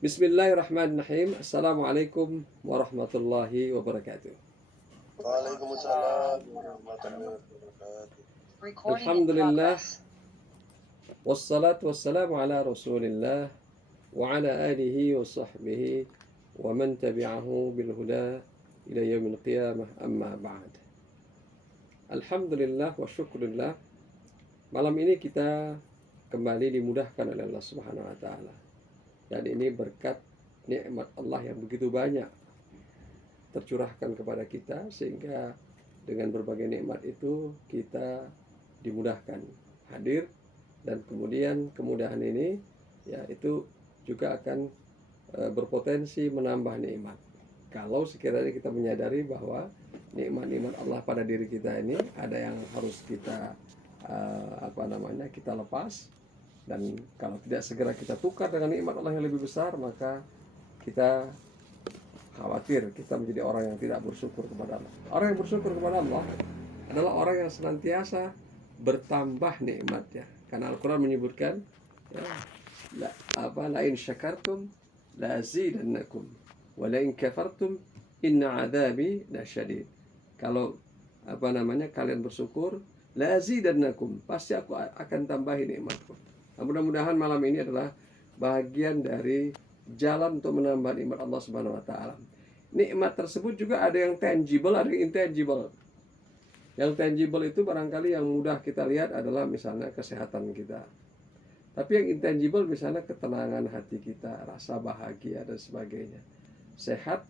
Bismillahirrahmanirrahim. Assalamualaikum warahmatullahi wabarakatuh. Waalaikumsalam warahmatullahi wabarakatuh. Alhamdulillah, wassalatu wassalamu ala rasulillah wa ala alihi wa sahbihi wa man tabi'ahu bil huda ila yaumil qiyamah, amma ba'd. Alhamdulillah wa syukurillah, malam ini kita kembali dimudahkan oleh Allah Subhanahu wa taala. Dan ini berkat nikmat Allah yang begitu banyak tercurahkan kepada kita, sehingga dengan berbagai nikmat itu kita dimudahkan hadir, dan kemudian kemudahan ini ya itu juga akan berpotensi menambah nikmat kalau sekiranya kita menyadari bahwa nikmat-nikmat Allah pada diri kita ini ada yang harus kita kita lepas, dan kalau tidak segera kita tukar dengan nikmat Allah yang lebih besar, maka kita khawatir kita menjadi orang yang tidak bersyukur kepada Allah. Orang yang bersyukur kepada Allah adalah orang yang senantiasa bertambah nikmatnya. Karena Al-Quran menyebutkan, ya, lain syakartum la azidannakum wa lain kafartum inna adzabi lasyadid. Kalau kalian bersyukur, la azidannakum, pasti aku akan tambahin nikmatku. Nah, mudah-mudahan malam ini adalah bagian dari jalan untuk menambah nikmat Allah Subhanahu wa taala. Nikmat tersebut juga ada yang tangible, ada yang intangible. Yang tangible itu barangkali yang mudah kita lihat adalah misalnya kesehatan kita. Tapi yang intangible misalnya ketenangan hati kita, rasa bahagia dan sebagainya. Sehat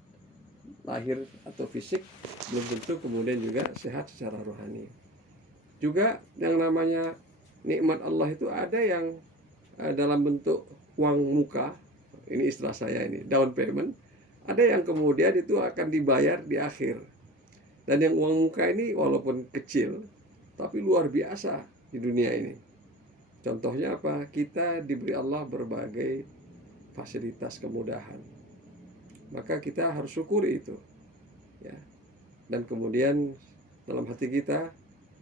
lahir atau fisik belum tentu kemudian juga sehat secara rohani. Juga yang namanya nikmat Allah itu ada yang dalam bentuk uang muka, ini istilah saya ini, down payment. Ada yang kemudian itu akan dibayar di akhir. Dan yang uang muka ini walaupun kecil, tapi luar biasa di dunia ini. Contohnya apa? Kita diberi Allah berbagai fasilitas kemudahan. Maka kita harus syukuri itu. Ya. Dan kemudian dalam hati kita,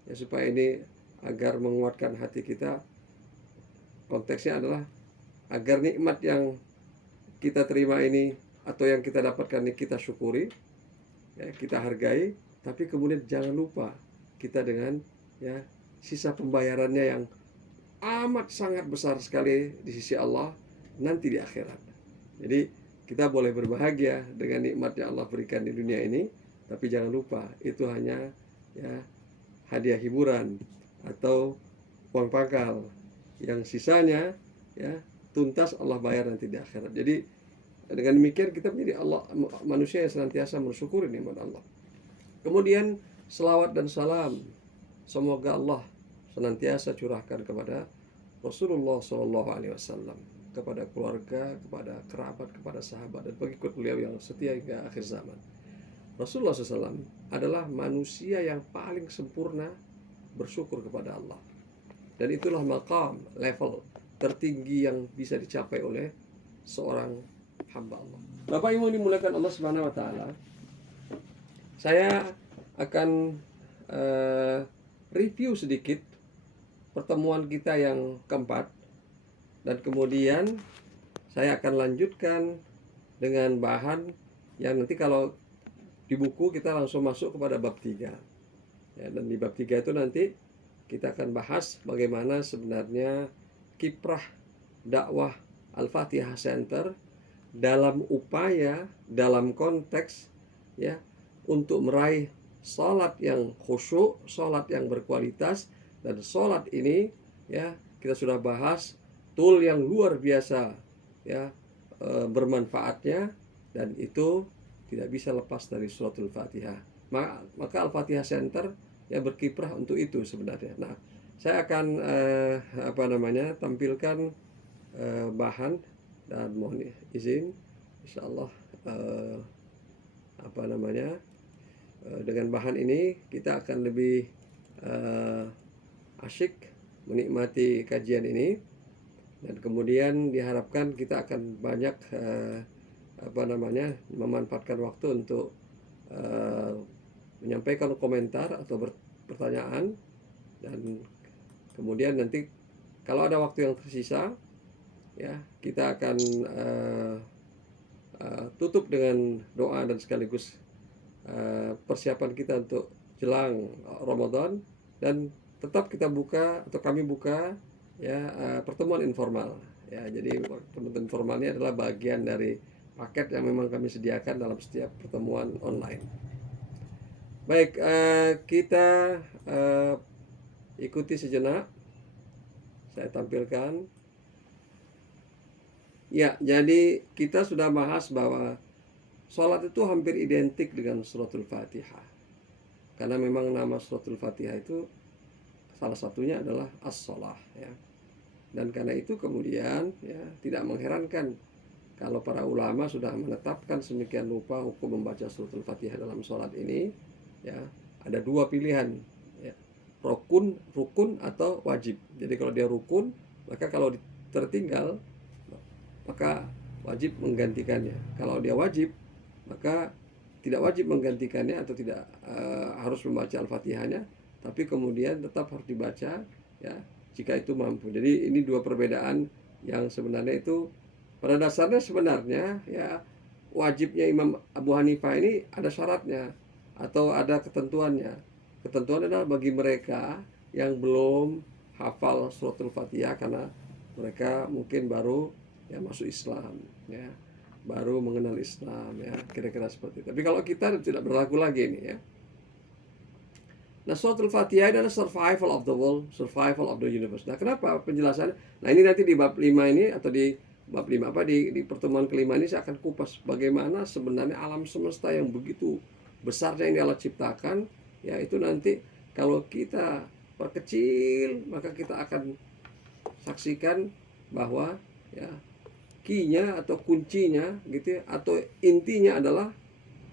ya, supaya ini agar menguatkan hati kita, konteksnya adalah agar nikmat yang kita terima ini atau yang kita dapatkan ini kita syukuri, ya, kita hargai, tapi kemudian jangan lupa kita dengan ya sisa pembayarannya yang amat sangat besar sekali di sisi Allah nanti di akhirat. Jadi kita boleh berbahagia dengan nikmat yang Allah berikan di dunia ini, tapi jangan lupa itu hanya ya hadiah hiburan atau uang pangkal. Yang sisanya ya tuntas Allah bayar nanti di akhirat. Jadi dengan demikian kita menjadi manusia yang senantiasa bersyukur nikmat Allah. Kemudian selawat dan salam semoga Allah senantiasa curahkan kepada Rasulullah SAW, kepada keluarga, kepada kerabat, kepada sahabat dan pengikut beliau yang setia hingga akhir zaman. Rasulullah SAW adalah manusia yang paling sempurna bersyukur kepada Allah. Dan itulah maqam, level tertinggi yang bisa dicapai oleh seorang hamba Allah. Bapak Ibu dimuliakan Allah Subhanahu wa taala, saya akan review sedikit pertemuan kita yang keempat, dan kemudian saya akan lanjutkan dengan bahan yang nanti kalau di buku kita langsung masuk kepada bab 3. Ya, dan di bab 3 itu nanti kita akan bahas bagaimana sebenarnya kiprah dakwah Al-Fatihah Center dalam upaya, dalam konteks ya untuk meraih salat yang khusyuk, salat yang berkualitas. Dan salat ini ya kita sudah bahas tool yang luar biasa ya bermanfaatnya, dan itu tidak bisa lepas dari suratul Fatihah. Maka Al-Fatihah Center ya berkiprah untuk itu sebenarnya. Nah, saya akan tampilkan bahan, dan mohon izin insyaallah dengan bahan ini kita akan lebih asyik menikmati kajian ini, dan kemudian diharapkan kita akan banyak memanfaatkan waktu untuk menyampaikan komentar atau pertanyaan, dan kemudian nanti kalau ada waktu yang tersisa ya kita akan tutup dengan doa dan sekaligus persiapan kita untuk jelang Ramadan, dan tetap kita buka atau kami buka ya pertemuan informal ya. Jadi pertemuan informal ini adalah bagian dari paket yang memang kami sediakan dalam setiap pertemuan online. Baik, kita ikuti sejenak. Saya tampilkan. Ya, jadi kita sudah bahas bahwa sholat itu hampir identik dengan suratul Fatihah. Karena memang nama suratul Fatihah itu salah satunya adalah as-sholah ya. Dan karena itu kemudian ya tidak mengherankan kalau para ulama sudah menetapkan sedemikian rupa hukum membaca suratul Fatihah dalam sholat ini ya. Ada dua pilihan ya, rukun atau wajib. Jadi kalau dia rukun, maka kalau tertinggal maka wajib menggantikannya. Kalau dia wajib, maka tidak wajib menggantikannya atau tidak harus membaca Al-Fatihahnya, tapi kemudian tetap harus dibaca ya jika itu mampu. Jadi ini dua perbedaan yang sebenarnya itu pada dasarnya sebenarnya ya wajibnya Imam Abu Hanifah ini ada syaratnya atau ada ketentuannya. Ketentuan adalah bagi mereka yang belum hafal suratul Fatihah karena mereka mungkin baru ya masuk Islam ya, baru mengenal Islam ya, kira-kira seperti itu. Tapi kalau kita tidak berlaku lagi ini ya. Nah, suratul Fatihah adalah survival of the world, survival of the universe. Nah, kenapa penjelasannya? Nah, ini nanti di bab 5 ini atau di bab 5 di pertemuan kelima ini saya akan kupas bagaimana sebenarnya alam semesta yang begitu besarnya yang Allah ciptakan ya, itu nanti kalau kita perkecil maka kita akan saksikan bahwa ya key-nya atau kuncinya gitu ya, atau intinya adalah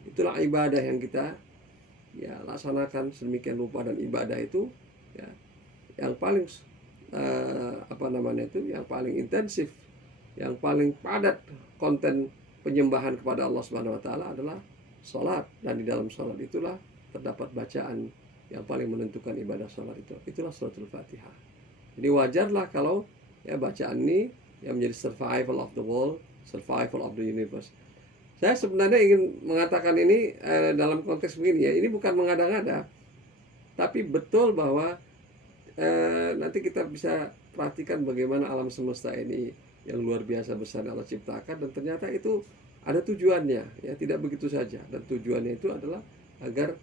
itulah ibadah yang kita ya laksanakan sedemikian rupa. Dan ibadah itu ya yang paling yang paling intensif, yang paling padat konten penyembahan kepada Allah Subhanahu wa taala adalah salat. Dan di dalam salat itulah terdapat bacaan yang paling menentukan ibadah salat itulah suratul Fatihah. Jadi wajarlah kalau ya bacaan ini yang menjadi survival of the world, survival of the universe. Saya sebenarnya ingin mengatakan ini dalam konteks begini ya, ini bukan mengada-ngada, tapi betul bahwa nanti kita bisa perhatikan bagaimana alam semesta ini yang luar biasa besar Allah ciptakan, dan ternyata itu ada tujuannya ya, tidak begitu saja. Dan tujuannya itu adalah agar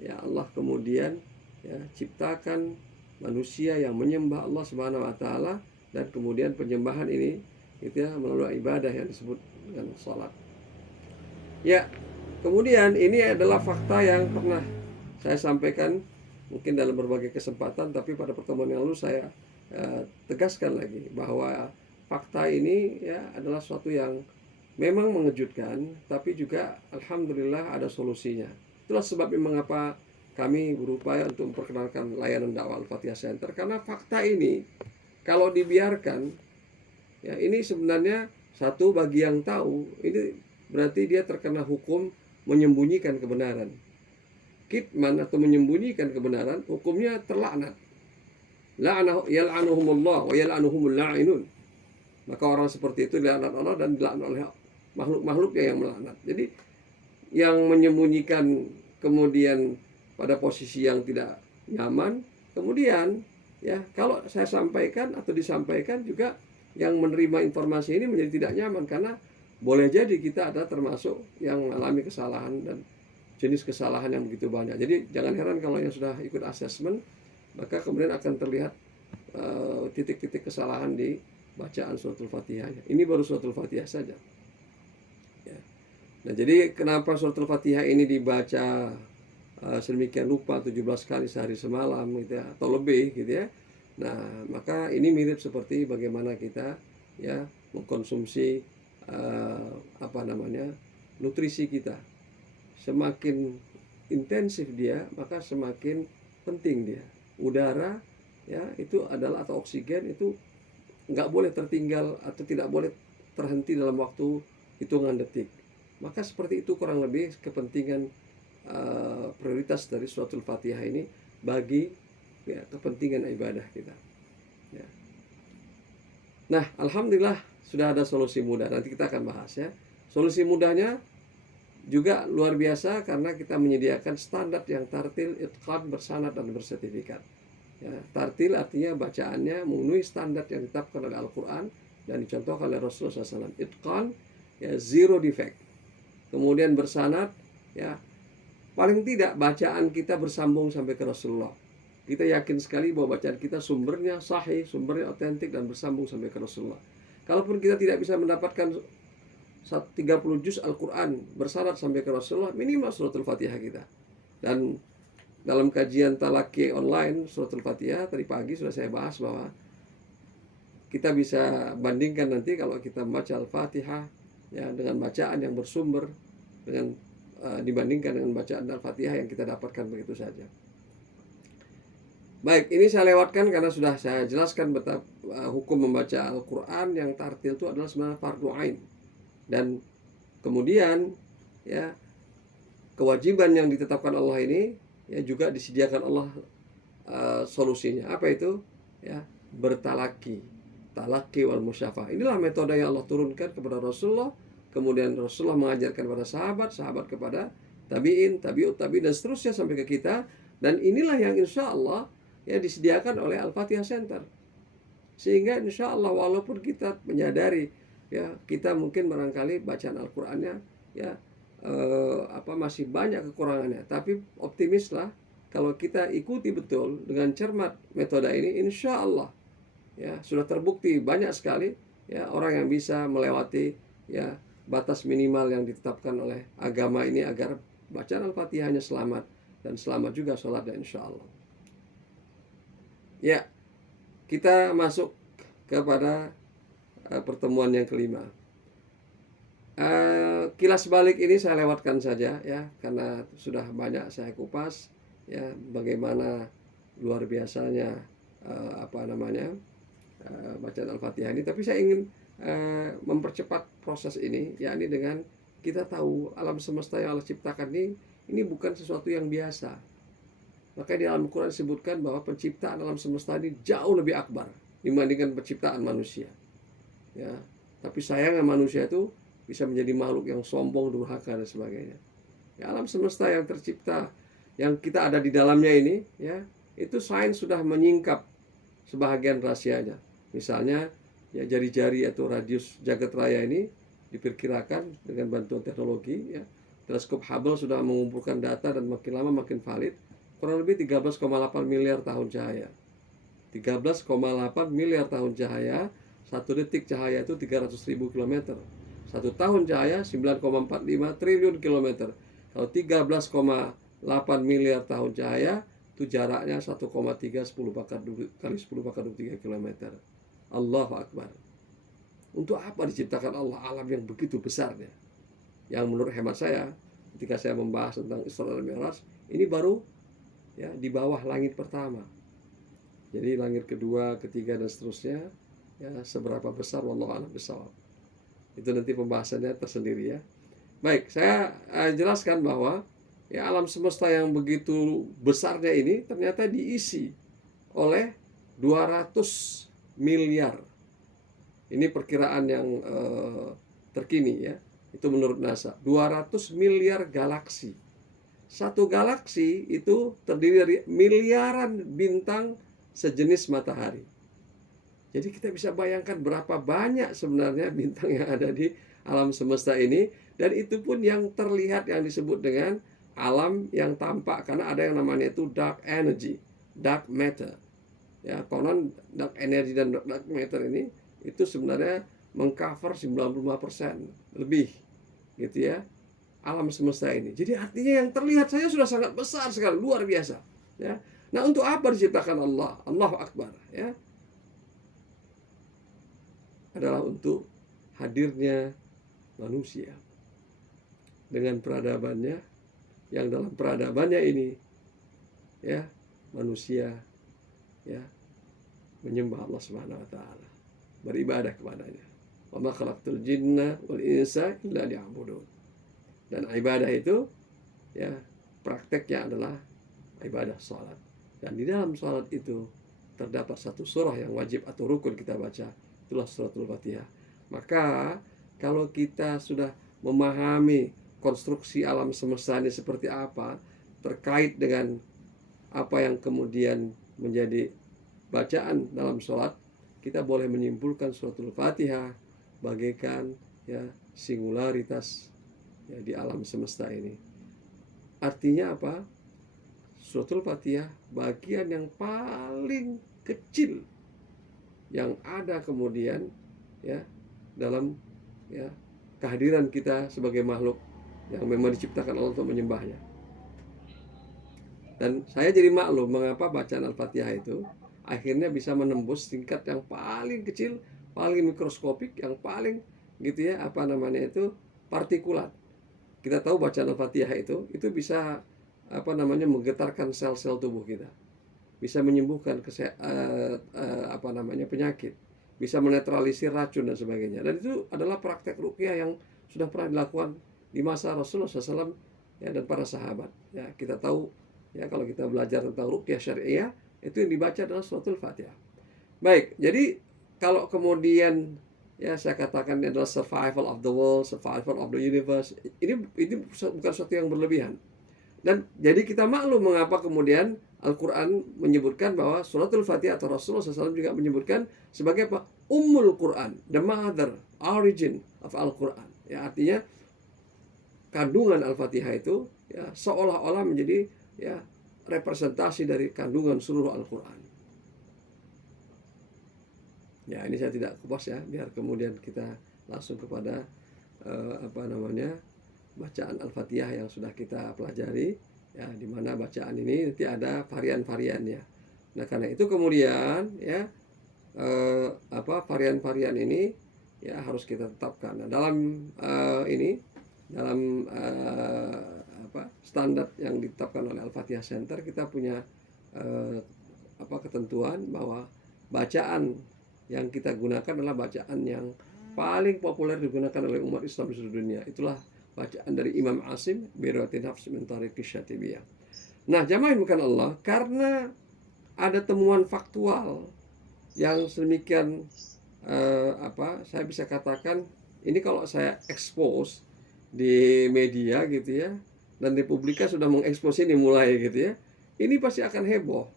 ya Allah kemudian ya ciptakan manusia yang menyembah Allah Subhanahu wa taala, dan kemudian penyembahan ini itu ya melalui ibadah yang disebut dengan salat. Ya, kemudian ini adalah fakta yang pernah saya sampaikan mungkin dalam berbagai kesempatan, tapi pada pertemuan yang lalu saya tegaskan lagi bahwa fakta ini ya adalah suatu yang memang mengejutkan, tapi juga alhamdulillah ada solusinya. Itulah sebabnya mengapa kami berupaya untuk memperkenalkan layanan dakwah Al-Fatihah Center, karena fakta ini kalau dibiarkan ya, ini sebenarnya satu bagi yang tahu ini berarti dia terkena hukum menyembunyikan kebenaran. Kitman atau menyembunyikan kebenaran hukumnya terlaknat. Yal'anuhumullah wa yal'anuhumul la'inun. Maka orang seperti itu dilaknat Allah dan dilaknat oleh makhluk-makhluknya yang melaknat. Jadi yang menyembunyikan kemudian pada posisi yang tidak nyaman, kemudian ya kalau saya sampaikan atau disampaikan juga yang menerima informasi ini menjadi tidak nyaman, karena boleh jadi kita ada termasuk yang mengalami kesalahan dan jenis kesalahan yang begitu banyak. Jadi jangan heran kalau yang sudah ikut asesmen maka kemudian akan terlihat titik-titik kesalahan di bacaan suratul Fatihahnya. Ini baru suratul Fatihah saja ya. Nah, jadi kenapa suratul Fatihah ini dibaca sedemikian rupa 17 kali sehari semalam gitu ya, atau lebih gitu ya. Nah, maka ini mirip seperti bagaimana kita ya mengkonsumsi nutrisi kita. Semakin intensif dia, maka semakin penting dia. Udara ya itu adalah, atau oksigen itu nggak boleh tertinggal atau tidak boleh terhenti dalam waktu hitungan detik. Maka seperti itu kurang lebih kepentingan prioritas dari suratul Fatihah ini bagi ya, kepentingan ibadah kita ya. Nah, alhamdulillah sudah ada solusi mudah, nanti kita akan bahas ya. Solusi mudahnya juga luar biasa karena kita menyediakan standar yang tartil, itqan, bersanad dan bersertifikat. Ya, tartil artinya bacaannya memenuhi standar yang ditetapkan oleh Al-Quran dan dicontohkan oleh Rasulullah SAW. Itqan, ya, zero defect. Kemudian bersanad, ya, paling tidak bacaan kita bersambung sampai ke Rasulullah. Kita yakin sekali bahwa bacaan kita sumbernya sahih, sumbernya otentik dan bersambung sampai ke Rasulullah. Kalaupun kita tidak bisa mendapatkan 30 juz Al-Quran bersanad sampai ke Rasulullah, minimal suratul Fatihah kita. Dan dalam kajian talaki online suratul Fatihah tadi pagi sudah saya bahas bahwa kita bisa bandingkan nanti kalau kita membaca Al-Fatihah, ya, dengan bacaan yang bersumber dengan dibandingkan dengan bacaan Al-Fatihah yang kita dapatkan begitu saja. Baik, ini saya lewatkan karena sudah saya jelaskan betapa hukum membaca Al-Quran yang tartil itu adalah sebenarnya fardu ain. Dan kemudian, ya, kewajiban yang ditetapkan Allah ini, ya, juga disediakan Allah solusinya. Apa itu? Ya, bertalaki, talaki wal musyafah. Inilah metode yang Allah turunkan kepada Rasulullah. Kemudian Rasulullah mengajarkan kepada sahabat, sahabat kepada tabi'in, tabi'ut tabi'in dan seterusnya sampai ke kita. Dan inilah yang insya Allah, ya, disediakan oleh Al-Fatihah Center. Sehingga insya Allah walaupun kita menyadari, ya, kita mungkin barangkali bacaan Al-Qur'annya, ya, masih banyak kekurangannya, tapi optimislah kalau kita ikuti betul dengan cermat metode ini, insya Allah, ya, sudah terbukti banyak sekali, ya, orang yang bisa melewati, ya, batas minimal yang ditetapkan oleh agama ini agar bacaan Al-Fatihahnya selamat dan selamat juga sholatnya insya Allah. Ya, kita masuk kepada pertemuan yang kelima. Kilas balik ini saya lewatkan saja, ya, karena sudah banyak saya kupas, ya, bagaimana luar biasanya bacaan Al-Fatihah ini. Tapi saya ingin mempercepat proses ini, yakni dengan kita tahu alam semesta yang Allah ciptakan ini bukan sesuatu yang biasa. Maka di dalam Al-Quran disebutkan bahwa penciptaan alam semesta ini jauh lebih akbar dibandingkan penciptaan manusia. Ya, tapi sayangnya manusia itu bisa menjadi makhluk yang sombong, durhaka dan sebagainya. Ya, alam semesta yang tercipta, yang kita ada di dalamnya ini, ya, itu sains sudah menyingkap sebahagian rahasianya. Misalnya, ya, jari-jari atau radius jagat raya ini diperkirakan dengan bantuan teknologi, ya. Teleskop Hubble sudah mengumpulkan data dan makin lama makin valid. Kurang lebih 13,8 miliar tahun cahaya. 13,8 miliar tahun cahaya. Satu detik cahaya itu 300.000 kilometer. Satu tahun cahaya 9,45 triliun kilometer. Kalau 13,8 miliar tahun cahaya, itu jaraknya 1,3 kali 10 × 23 kilometer. Allahu Akbar. Untuk apa diciptakan Allah alam yang begitu besarnya? Yang menurut hemat saya, ketika saya membahas tentang Isra dan Mi'raj, ini baru, ya, di bawah langit pertama. Jadi langit kedua, ketiga dan seterusnya, ya, seberapa besar wallahu a'lam bishawab. Itu nanti pembahasannya tersendiri, ya. Baik, saya jelaskan bahwa, ya, alam semesta yang begitu besarnya ini ternyata diisi oleh 200 miliar. Ini perkiraan yang terkini, ya. Itu menurut NASA. 200 miliar galaksi. Satu galaksi itu terdiri dari miliaran bintang sejenis matahari. Jadi kita bisa bayangkan berapa banyak sebenarnya bintang yang ada di alam semesta ini. Dan itu pun yang terlihat, yang disebut dengan alam yang tampak. Karena ada yang namanya itu dark energy, dark matter. Ya, konon dark energy dan dark matter ini itu sebenarnya mengcover 95% lebih, gitu, ya, alam semesta ini. Jadi artinya yang terlihat saya sudah sangat besar sekali, luar biasa, ya. Nah, untuk apa diciptakan Allah? Allahu Akbar, ya. Adalah untuk hadirnya manusia dengan peradabannya, yang dalam peradabannya ini, ya, manusia, ya, menyembah Allah Subhanahu wa taala, beribadah kepadanya. Wa ma khalaqtul jinna wal insa illa liya'budun. Dan ibadah itu, ya, prakteknya adalah ibadah salat. Dan di dalam salat itu terdapat satu surah yang wajib atau rukun kita baca, itulah suratul Fatihah. Maka kalau kita sudah memahami konstruksi alam semesta ini seperti apa, terkait dengan apa yang kemudian menjadi bacaan dalam sholat, kita boleh menyimpulkan suratul Fatihah bagaikan ya singularitas ya di alam semesta ini. Artinya apa? Suratul Fatihah bagian yang paling kecil yang ada kemudian ya dalam ya kehadiran kita sebagai makhluk yang memang diciptakan Allah untuk menyembahnya. Dan saya jadi maklum mengapa bacaan Al-Fatihah itu akhirnya bisa menembus tingkat yang paling kecil, paling mikroskopik, yang paling gitu ya, apa namanya itu, partikulat. Kita tahu bacaan Al-Fatihah itu bisa apa namanya menggetarkan sel-sel tubuh kita. Bisa menyembuhkan apa namanya penyakit, bisa menetralisir racun dan sebagainya. Dan itu adalah praktek ruqyah yang sudah pernah dilakukan di masa Rasulullah SAW ya, dan para sahabat. Ya, kita tahu ya kalau kita belajar tentang ruqyah syariah itu yang dibaca adalah suratul Fatihah. Baik, jadi kalau kemudian ya saya katakan ini adalah survival of the world, survival of the universe, ini bukan sesuatu yang berlebihan. Dan jadi kita maklum mengapa kemudian Al-Quran menyebutkan bahwa suratul Fatihah atau Rasulullah SAW juga menyebutkan sebagai apa? Ummul Quran, the mother, origin of Al-Quran. Ya, artinya kandungan Al-Fatihah itu ya seolah-olah menjadi ya representasi dari kandungan seluruh Al-Quran. Ya, ini saya tidak kupas ya, biar kemudian kita langsung kepada apa namanya bacaan Al-Fatihah yang sudah kita pelajari ya, di mana bacaan ini nanti ada varian-variannya. Nah, karena itu kemudian ya varian-varian ini ya harus kita tetapkan. Nah, dalam ini dalam standar yang ditetapkan oleh Al-Fatihah Center, kita punya ketentuan bahwa bacaan yang kita gunakan adalah bacaan yang paling populer digunakan oleh umat Islam di seluruh dunia. Itulah bacaan dari Imam Asim Birawatin Hafs min Tariqi Syatibiyah. Nah, jamaah bukan Allah, karena ada temuan faktual yang sedemikian saya bisa katakan ini kalau saya expose di media gitu ya, dan Republika sudah mengekspos ini mulai gitu ya, ini pasti akan heboh.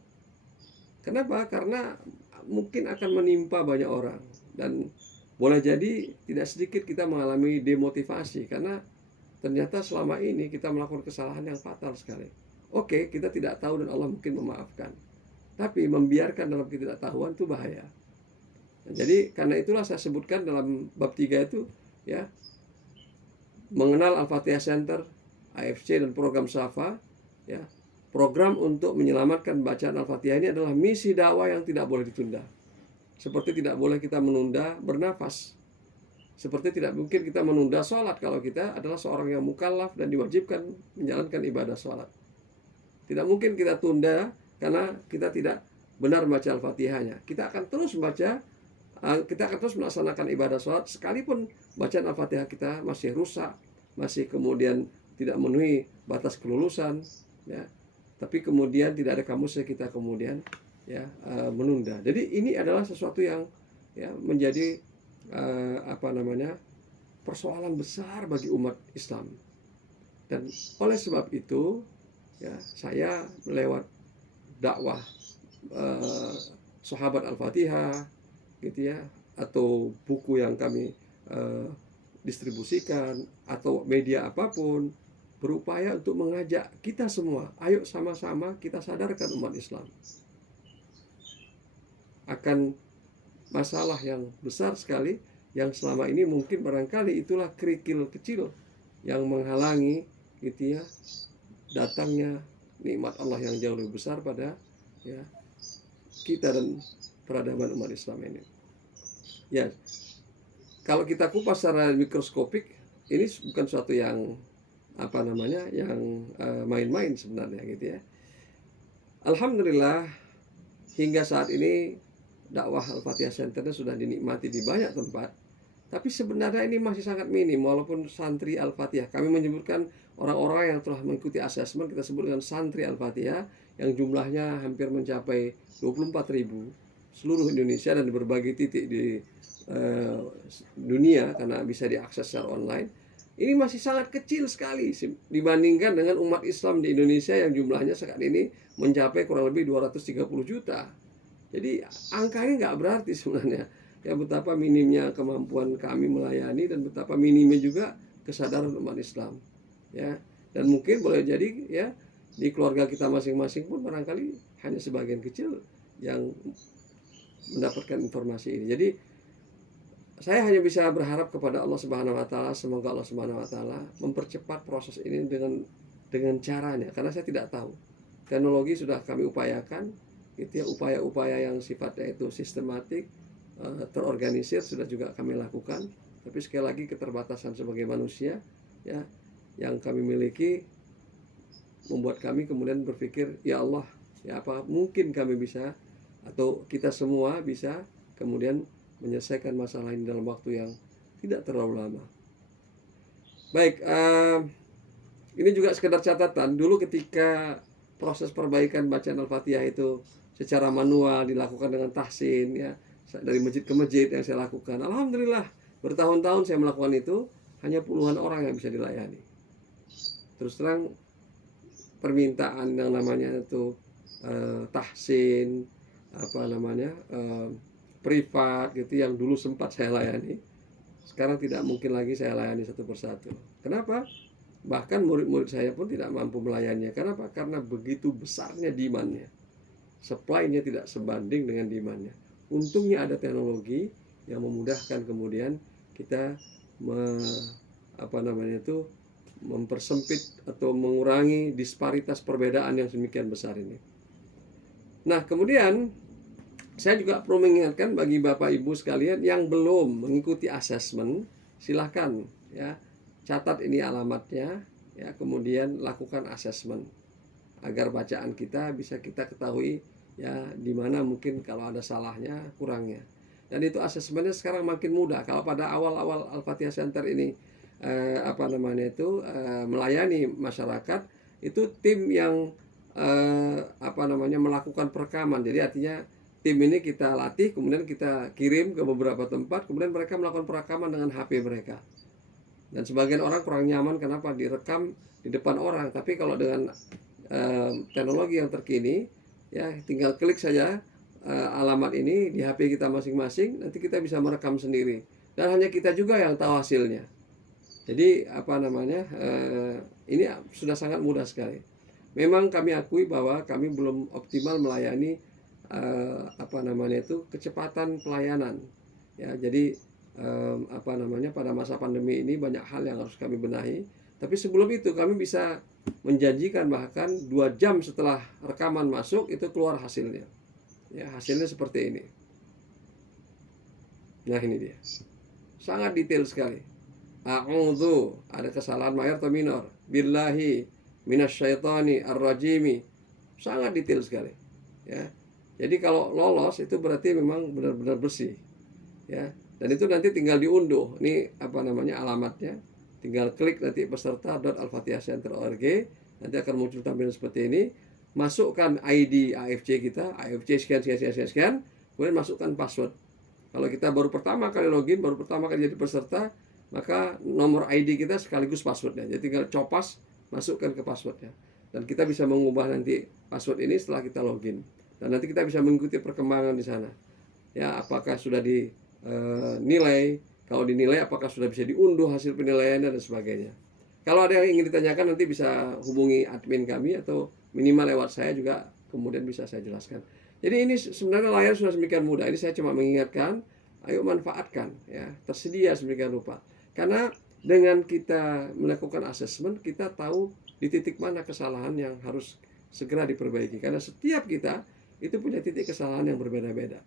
Kenapa? Karena mungkin akan menimpa banyak orang, dan boleh jadi tidak sedikit kita mengalami demotivasi karena ternyata selama ini kita melakukan kesalahan yang fatal sekali. Oke, kita tidak tahu dan Allah mungkin memaafkan. Tapi membiarkan dalam ketidaktahuan itu bahaya. Nah, jadi karena itulah saya sebutkan dalam bab 3 itu ya, mengenal Al-Fatihah Center, AFC dan program Safa ya. Program untuk menyelamatkan bacaan Al-Fatihah ini adalah misi dakwah yang tidak boleh ditunda. Seperti tidak boleh kita menunda bernafas. Seperti tidak mungkin kita menunda sholat kalau kita adalah seorang yang mukallaf dan diwajibkan menjalankan ibadah sholat. Tidak mungkin kita tunda karena kita tidak benar membaca Al-Fatihahnya. Kita akan terus membaca, kita akan terus melaksanakan ibadah sholat sekalipun bacaan Al-Fatihah kita masih rusak, masih kemudian tidak memenuhi batas kelulusan, ya. Tapi kemudian tidak ada kamusnya kita kemudian ya menunda. Jadi ini adalah sesuatu yang ya menjadi persoalan besar bagi umat Islam. Dan oleh sebab itu ya saya lewat dakwah sahabat Al-Fatihah gitu ya, atau buku yang kami distribusikan atau media apapun, berupaya untuk mengajak kita semua, ayo sama-sama kita sadarkan umat Islam akan masalah yang besar sekali yang selama ini mungkin barangkali itulah kerikil kecil yang menghalangi gitu ya datangnya nikmat Allah yang jauh lebih besar pada ya kita dan peradaban umat Islam ini. Ya, kalau kita kupas secara mikroskopik, ini bukan suatu yang yang main-main sebenarnya gitu ya. Alhamdulillah hingga saat ini dakwah Al-Fatihah Center sudah dinikmati di banyak tempat. Tapi sebenarnya ini masih sangat minim walaupun santri Al-Fatihah. Kami menyebutkan orang-orang yang telah mengikuti asesmen kita sebut dengan santri Al-Fatihah yang jumlahnya hampir mencapai 24.000 seluruh Indonesia dan di berbagai titik di dunia karena bisa diakses secara online. ini masih sangat kecil sekali dibandingkan dengan umat Islam di Indonesia yang jumlahnya saat ini mencapai kurang lebih 230 juta. Jadi angka ini nggak berarti sebenarnya. Ya, betapa minimnya kemampuan kami melayani dan betapa minimnya juga kesadaran umat Islam. Ya, dan mungkin boleh jadi ya di keluarga kita masing-masing pun barangkali hanya sebagian kecil yang mendapatkan informasi ini. Jadi saya hanya bisa berharap kepada Allah Subhanahu wa taala, semoga Allah Subhanahu wa taala mempercepat proses ini dengan caranya, karena saya tidak tahu. Teknologi sudah kami upayakan, gitu ya, upaya-upaya yang sifatnya itu sistematik, terorganisir sudah juga kami lakukan, tapi sekali lagi keterbatasan sebagai manusia ya yang kami miliki membuat kami kemudian berpikir, ya Allah, ya apa mungkin kami bisa atau kita semua bisa kemudian menyelesaikan masalah ini dalam waktu yang tidak terlalu lama. Baik, ini juga sekedar catatan. Dulu ketika proses perbaikan bacaan Al-Fatihah itu secara manual dilakukan dengan tahsin ya, dari masjid ke masjid yang saya lakukan. Alhamdulillah, bertahun-tahun saya melakukan itu, hanya puluhan orang yang bisa dilayani. Terus terang permintaan yang namanya itu tahsin, privat gitu yang dulu sempat saya layani, sekarang tidak mungkin lagi saya layani satu persatu. Kenapa? Bahkan murid-murid saya pun tidak mampu melayaninya. Kenapa? Karena begitu besarnya demand-nya. Supply-nya tidak sebanding dengan demand-nya. Untungnya ada teknologi yang memudahkan kemudian kita mempersempit atau mengurangi disparitas perbedaan yang sedemikian besar ini. Nah, kemudian saya juga perlu mengingatkan bagi Bapak Ibu sekalian yang belum mengikuti asesmen, silahkan ya catat ini alamatnya ya, kemudian lakukan asesmen agar bacaan kita bisa kita ketahui ya di mana mungkin kalau ada salahnya, kurangnya. Dan itu asesmennya sekarang makin mudah. Kalau pada awal-awal Al-Fatihah Center ini melayani masyarakat, itu tim yang melakukan perekaman. Jadi artinya tim ini kita latih, kemudian kita kirim ke beberapa tempat, kemudian mereka melakukan perekaman dengan HP mereka. Dan sebagian orang kurang nyaman kenapa direkam di depan orang. Tapi kalau dengan teknologi yang terkini, ya tinggal klik saja alamat ini di HP kita masing-masing, nanti kita bisa merekam sendiri. Dan hanya kita juga yang tahu hasilnya. Jadi ini sudah sangat mudah sekali. Memang kami akui bahwa kami belum optimal melayani kecepatan pelayanan ya. Jadi pada masa pandemi ini banyak hal yang harus kami benahi, tapi sebelum itu kami bisa menjanjikan bahkan 2 jam setelah rekaman masuk itu keluar hasilnya ya. Hasilnya seperti ini. Nah, ini dia, sangat detail sekali. A'udzu, ada kesalahan mayor atau minor, billahi minasyaitani arrajimi, sangat detail sekali ya. Jadi kalau lolos itu berarti memang benar-benar bersih ya. Dan itu nanti tinggal diunduh. Ini alamatnya. Tinggal klik nanti peserta.alfatihahcenter.org, nanti akan muncul tampilan seperti ini. Masukkan ID AFC kita, AFC sekian, kemudian masukkan password. Kalau kita baru pertama kali login, baru pertama kali jadi peserta, maka nomor ID kita sekaligus passwordnya. Jadi tinggal copas, masukkan ke passwordnya. Dan kita bisa mengubah nanti password ini setelah kita login. Dan nanti kita bisa mengikuti perkembangan di sana. Ya, apakah sudah dinilai, kalau dinilai apakah sudah bisa diunduh hasil penilaiannya dan sebagainya. Kalau ada yang ingin ditanyakan nanti bisa hubungi admin kami atau minimal lewat saya juga, kemudian bisa saya jelaskan. Jadi ini sebenarnya layar sudah sedemikian mudah. Ini saya cuma mengingatkan, ayo manfaatkan ya, tersedia sedemikian rupa. Karena dengan kita melakukan asesmen, kita tahu di titik mana kesalahan yang harus segera diperbaiki. Karena setiap kita itu punya titik kesalahan yang berbeda-beda.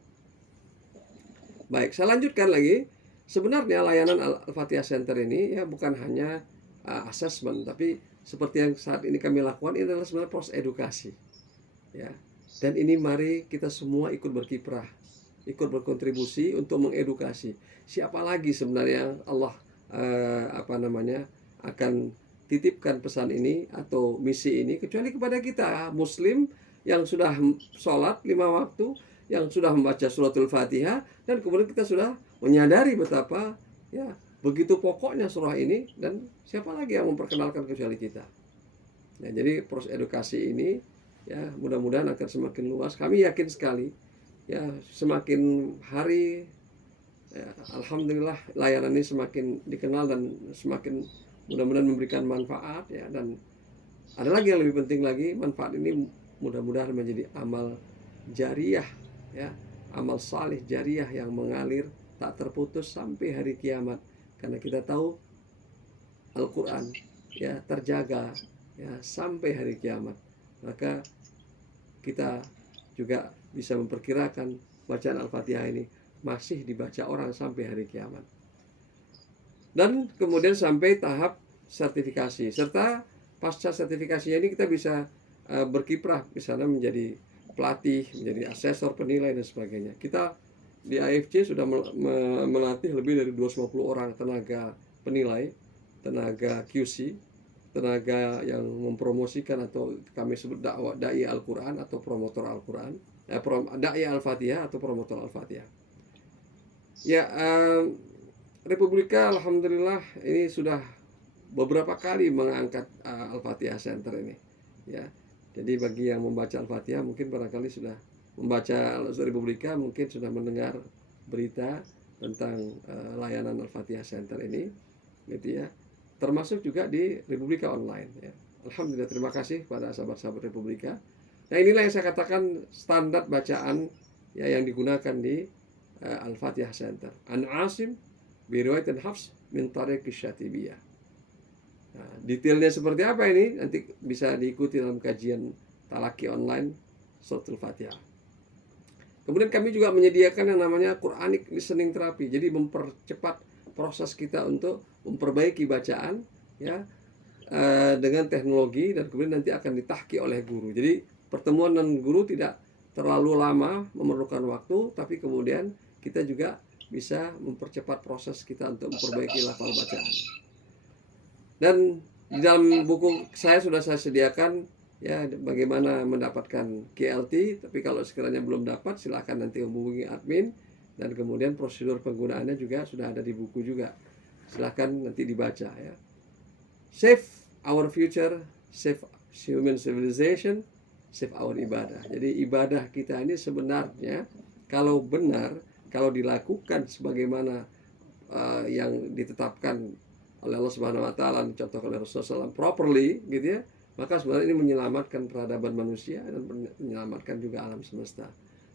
Baik, saya lanjutkan lagi. Sebenarnya layanan Al-Fatihah Center ini ya bukan hanya asesmen, tapi seperti yang saat ini kami lakukan, ini adalah sebenarnya proses edukasi. Ya. Dan ini mari kita semua ikut berkiprah, ikut berkontribusi untuk mengedukasi. Siapa lagi sebenarnya Allah akan titipkan pesan ini atau misi ini kecuali kepada kita Muslim yang sudah sholat 5 waktu, yang sudah membaca suratul Fatihah, dan kemudian kita sudah menyadari betapa ya begitu pokoknya surah ini, dan siapa lagi yang memperkenalkan kecuali kita. Nah, jadi proses edukasi ini ya mudah-mudahan akan semakin luas. Kami yakin sekali ya semakin hari ya, alhamdulillah layanan ini semakin dikenal dan semakin mudah-mudahan memberikan manfaat ya. Dan ada lagi yang lebih penting lagi, manfaat ini mudah-mudahan menjadi amal jariah ya, amal salih jariah yang mengalir tak terputus sampai hari kiamat. Karena kita tahu Al-Quran ya terjaga ya sampai hari kiamat, maka kita juga bisa memperkirakan bacaan Al-Fatihah ini masih dibaca orang sampai hari kiamat. Dan kemudian sampai tahap sertifikasi, serta pasca sertifikasinya ini kita bisa berkiprah misalnya menjadi pelatih, menjadi asesor, penilai dan sebagainya. Kita di AFC sudah melatih lebih dari 250 orang tenaga penilai, tenaga QC, tenaga yang mempromosikan atau kami sebut dai Al-Quran atau promotor Al-Quran, dai Al-Fatihah atau promotor Al-Fatihah. Ya, Republika alhamdulillah ini sudah beberapa kali mengangkat Al-Fatihah Center ini. Ya, jadi bagi yang membaca Al-Fatihah mungkin barangkali sudah membaca Republika, mungkin sudah mendengar berita tentang layanan Al-Fatihah Center ini, gitu ya. Termasuk juga di Republika Online ya. Alhamdulillah, terima kasih pada sahabat-sahabat Republika. Nah, inilah yang saya katakan standar bacaan ya yang digunakan di Al-Fatihah Center. An Asim bi riwayat Hafs min tariq Syatibiyah. Nah, detailnya seperti apa ini nanti bisa diikuti dalam kajian talaki online Suratul Fatihah. Kemudian kami juga menyediakan yang namanya Quranic Listening Therapy. Jadi mempercepat proses kita untuk memperbaiki bacaan ya dengan teknologi, dan kemudian nanti akan ditahki oleh guru. Jadi pertemuan dengan guru tidak terlalu lama, memerlukan waktu, tapi kemudian kita juga bisa mempercepat proses kita untuk memperbaiki lafal bacaan. Dan di dalam buku saya sudah saya sediakan ya bagaimana mendapatkan KLT, tapi kalau sekiranya belum dapat silakan nanti hubungi admin, dan kemudian prosedur penggunaannya juga sudah ada di buku juga, silakan nanti dibaca ya. Save our future, save human civilization, save our ibadah. Jadi ibadah kita ini sebenarnya kalau benar, kalau dilakukan sebagaimana yang ditetapkan oleh Allah Subhanahu wa taala, dicontohkan oleh Rasulullah SAW properly gitu ya, maka sebenarnya ini menyelamatkan peradaban manusia dan menyelamatkan juga alam semesta.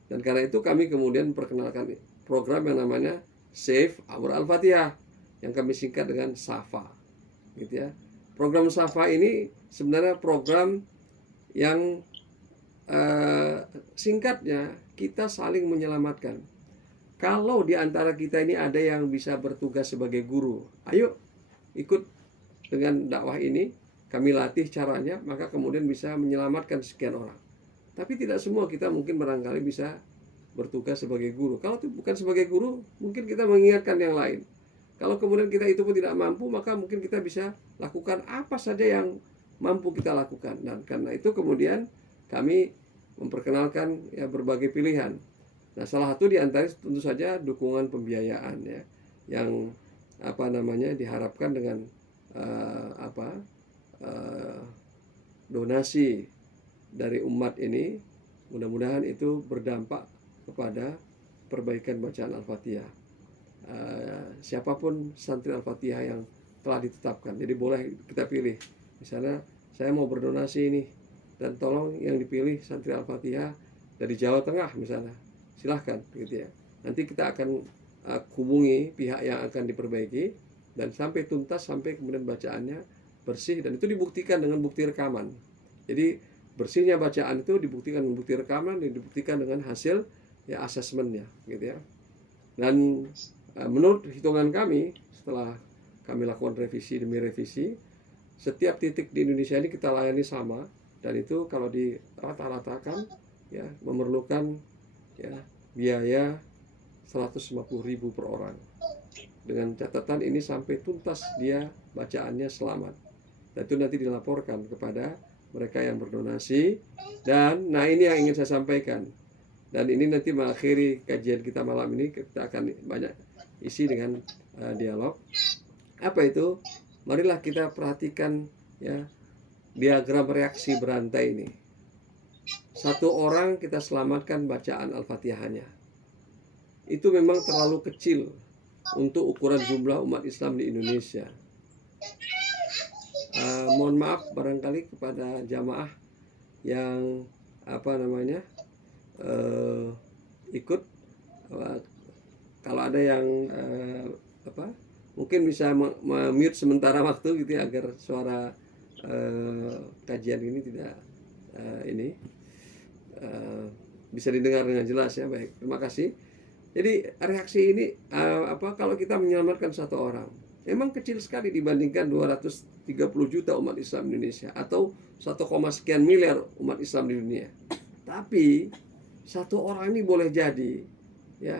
Dan karena itu kami kemudian memperkenalkan program yang namanya Save Our Al-Fatihah, yang kami singkat dengan SAFA gitu ya. Program SAFA ini sebenarnya program yang singkatnya kita saling menyelamatkan. Kalau di antara kita ini ada yang bisa bertugas sebagai guru, ayo ikut dengan dakwah ini, kami latih caranya, maka kemudian bisa menyelamatkan sekian orang. Tapi tidak semua kita mungkin barangkali bisa bertugas sebagai guru. Kalau itu bukan sebagai guru, mungkin kita mengingatkan yang lain. Kalau kemudian kita itu pun tidak mampu, maka mungkin kita bisa lakukan apa saja yang mampu kita lakukan. Dan karena itu kemudian kami memperkenalkan ya berbagai pilihan. Nah, salah satu di antara tentu saja dukungan pembiayaan ya, yang diharapkan dengan donasi dari umat ini, mudah-mudahan itu berdampak kepada perbaikan bacaan Al-Fatihah. Siapapun santri Al-Fatihah yang telah ditetapkan, jadi boleh kita pilih. Misalnya saya mau berdonasi ini, dan tolong yang dipilih santri Al-Fatihah dari Jawa Tengah misalnya, silahkan gitu ya. Nanti kita akan hubungi pihak yang akan diperbaiki, dan sampai tuntas, sampai kemudian bacaannya bersih, dan itu dibuktikan dengan bukti rekaman. Jadi bersihnya bacaan itu dibuktikan dengan bukti rekaman, dan dibuktikan dengan hasil ya asesmennya gitu ya. Dan menurut hitungan kami, setelah kami lakukan revisi demi revisi, setiap titik di Indonesia ini kita layani sama, dan itu kalau di rata-ratakan ya memerlukan ya biaya 150.000 per orang. Dengan catatan ini sampai tuntas dia bacaannya selamat. Dan itu nanti dilaporkan kepada mereka yang berdonasi. Dan nah ini yang ingin saya sampaikan. Dan ini nanti mengakhiri kajian kita malam ini, kita akan banyak isi dengan dialog. Apa itu? Marilah kita perhatikan ya diagram reaksi berantai ini. Satu orang kita selamatkan bacaan Al-Fatihahnya. Itu memang terlalu kecil untuk ukuran jumlah umat Islam di Indonesia. Mohon maaf barangkali kepada jamaah yang ikut, kalau ada yang mungkin bisa mute sementara waktu gitu ya, agar suara kajian ini tidak bisa didengar dengan jelas ya. Baik, terima kasih. Jadi reaksi ini kalau kita menyelamatkan satu orang, memang kecil sekali dibandingkan 230 juta umat Islam Indonesia atau 1, sekian miliar umat Islam di dunia. Tapi satu orang ini boleh jadi ya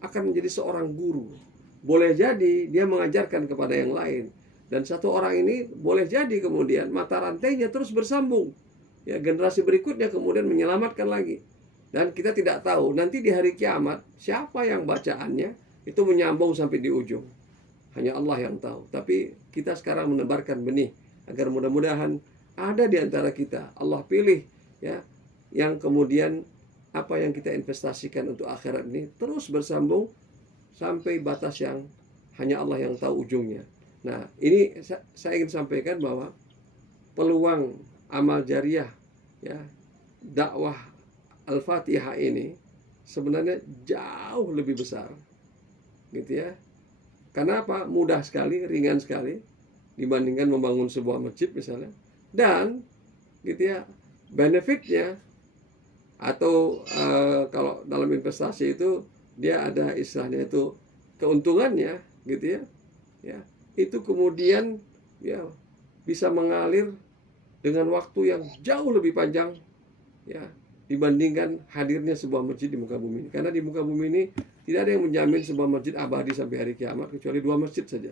akan menjadi seorang guru. Boleh jadi dia mengajarkan kepada yang lain. Dan satu orang ini boleh jadi kemudian mata rantainya terus bersambung. Ya, generasi berikutnya kemudian menyelamatkan lagi. Dan kita tidak tahu nanti di hari kiamat siapa yang bacaannya itu menyambung sampai di ujung. Hanya Allah yang tahu. Tapi kita sekarang menebarkan benih agar mudah-mudahan ada di antara kita Allah pilih ya yang kemudian apa yang kita investasikan untuk akhirat ini terus bersambung sampai batas yang hanya Allah yang tahu ujungnya. Nah, ini saya ingin sampaikan bahwa peluang amal jariah ya dakwah Al-Fatihah ini sebenarnya jauh lebih besar gitu ya. Karena apa? Mudah sekali, ringan sekali dibandingkan membangun sebuah masjid misalnya. Dan gitu ya, benefitnya atau kalau dalam investasi itu dia ada istilahnya itu keuntungannya gitu ya itu kemudian ya bisa mengalir dengan waktu yang jauh lebih panjang ya dibandingkan hadirnya sebuah masjid di muka bumi ini. Karena di muka bumi ini tidak ada yang menjamin sebuah masjid abadi sampai hari kiamat kecuali 2 masjid saja.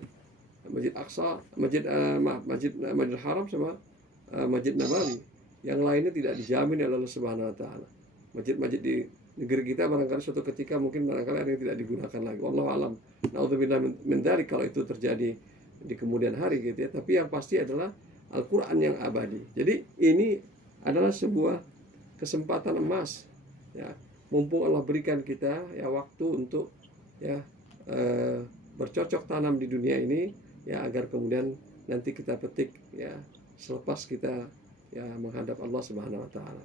Masjid Aqsa, Masjid Haram sama Masjid Nabawi. Yang lainnya tidak dijamin oleh Allah Subhanahu wa taala. Masjid-masjid di negeri kita barangkali suatu ketika mungkin barangkali ada yang tidak digunakan lagi. Wallahu alam. Naudzubillah min dzalik kalau itu terjadi di kemudian hari gitu ya. Tapi yang pasti adalah Al-Qur'an yang abadi. Jadi ini adalah sebuah kesempatan emas ya. Mumpung Allah berikan kita ya waktu untuk ya bercocok tanam di dunia ini ya agar kemudian nanti kita petik ya selepas kita ya menghadap Allah Subhanahu wa taala.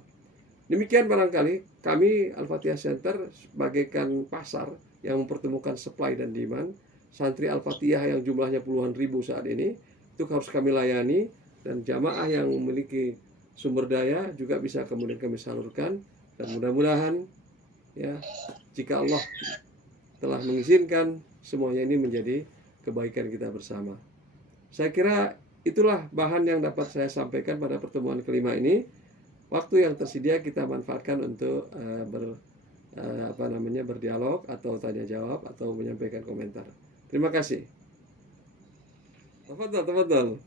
Demikian barangkali kami Al-Fatihah Center bagaikan pasar yang mempertemukan supply dan demand. Santri Al-Fatihah yang jumlahnya puluhan ribu saat ini itu harus kami layani, dan jamaah yang memiliki sumber daya juga bisa kemudian kami salurkan. Dan mudah-mudahan ya jika Allah telah mengizinkan semuanya ini menjadi kebaikan kita bersama. Saya kira itulah bahan yang dapat saya sampaikan pada pertemuan kelima ini. Waktu yang tersedia kita manfaatkan untuk berdialog atau tanya jawab atau menyampaikan komentar. Terima kasih. Tafadhal.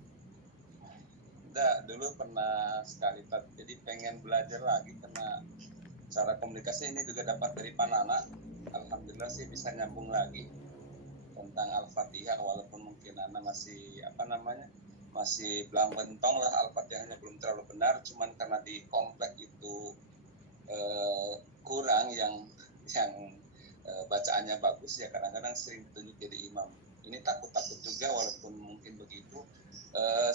Dulu pernah sekali, jadi pengen belajar lagi karena cara komunikasi ini juga dapat dari Panana. Alhamdulillah sih bisa nyambung lagi tentang Al-Fatihah, walaupun mungkin Ana masih masih belang bentong lah, Al-Fatihahnya belum terlalu benar, cuman karena di komplek itu kurang yang bacaannya bagus ya, kadang-kadang sering ditunjuk jadi imam. Ini takut juga walaupun mungkin begitu.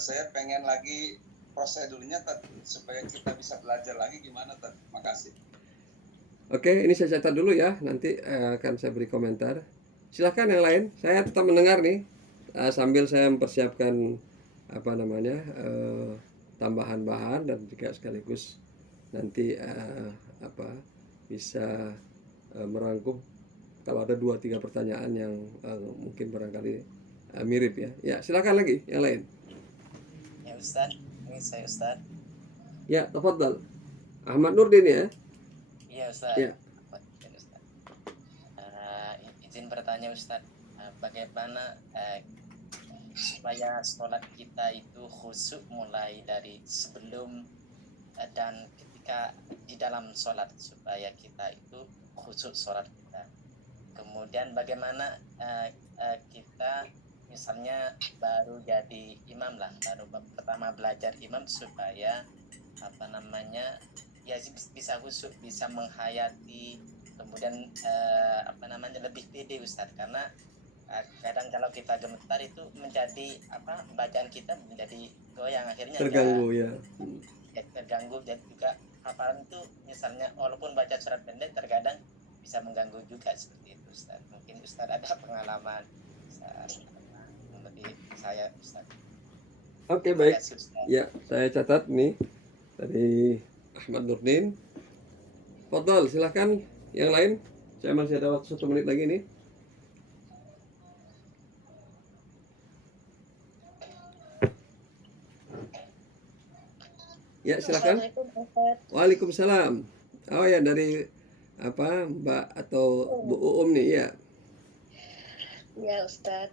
Saya pengen lagi prosedurnya supaya kita bisa belajar lagi gimana. Makasih. Oke, ini saya catat dulu ya, nanti akan saya beri komentar. Silahkan yang lain, saya tetap mendengar nih sambil saya mempersiapkan tambahan bahan dan juga sekaligus nanti bisa merangkum kalau ada 2-3 pertanyaan yang mungkin barangkali mirip ya. Ya, silakan lagi yang lain. Ya Ustaz, ini saya Ustaz. Ya, tafadhal. Ahmad Nurdin ya. Iya Ustaz. Ya. Ustaz. Izin bertanya Ustaz, bagaimana supaya sholat kita itu khusyuk mulai dari sebelum dan ketika di dalam sholat, supaya kita itu khusyuk sholat kita. Kemudian bagaimana kita misalnya baru jadi imam lah, baru pertama belajar imam, supaya apa namanya ya bisa khusyuk, bisa menghayati, kemudian apa namanya lebih pede Ustadz, karena kadang kalau kita gemetar itu menjadi apa, bacaan kita menjadi goyang, akhirnya Terganggu ya. ya terganggu, dan juga hafalan itu misalnya walaupun baca surat pendek terkadang bisa mengganggu juga, seperti itu Ustaz. Mungkin Ustaz ada pengalaman seperti saya Ustaz. Oke, Terima baik. kasih, Ustaz. Ya, saya catat nih dari Ahmad Nurdin. Fadal, silakan yang lain. Saya masih ada waktu 1 menit lagi nih. Ya, silakan. Assalamualaikum Ustaz. Waalaikumsalam. Oh ya, dari apa, Mbak atau Bu Uum nih ya. Ya Ustadz,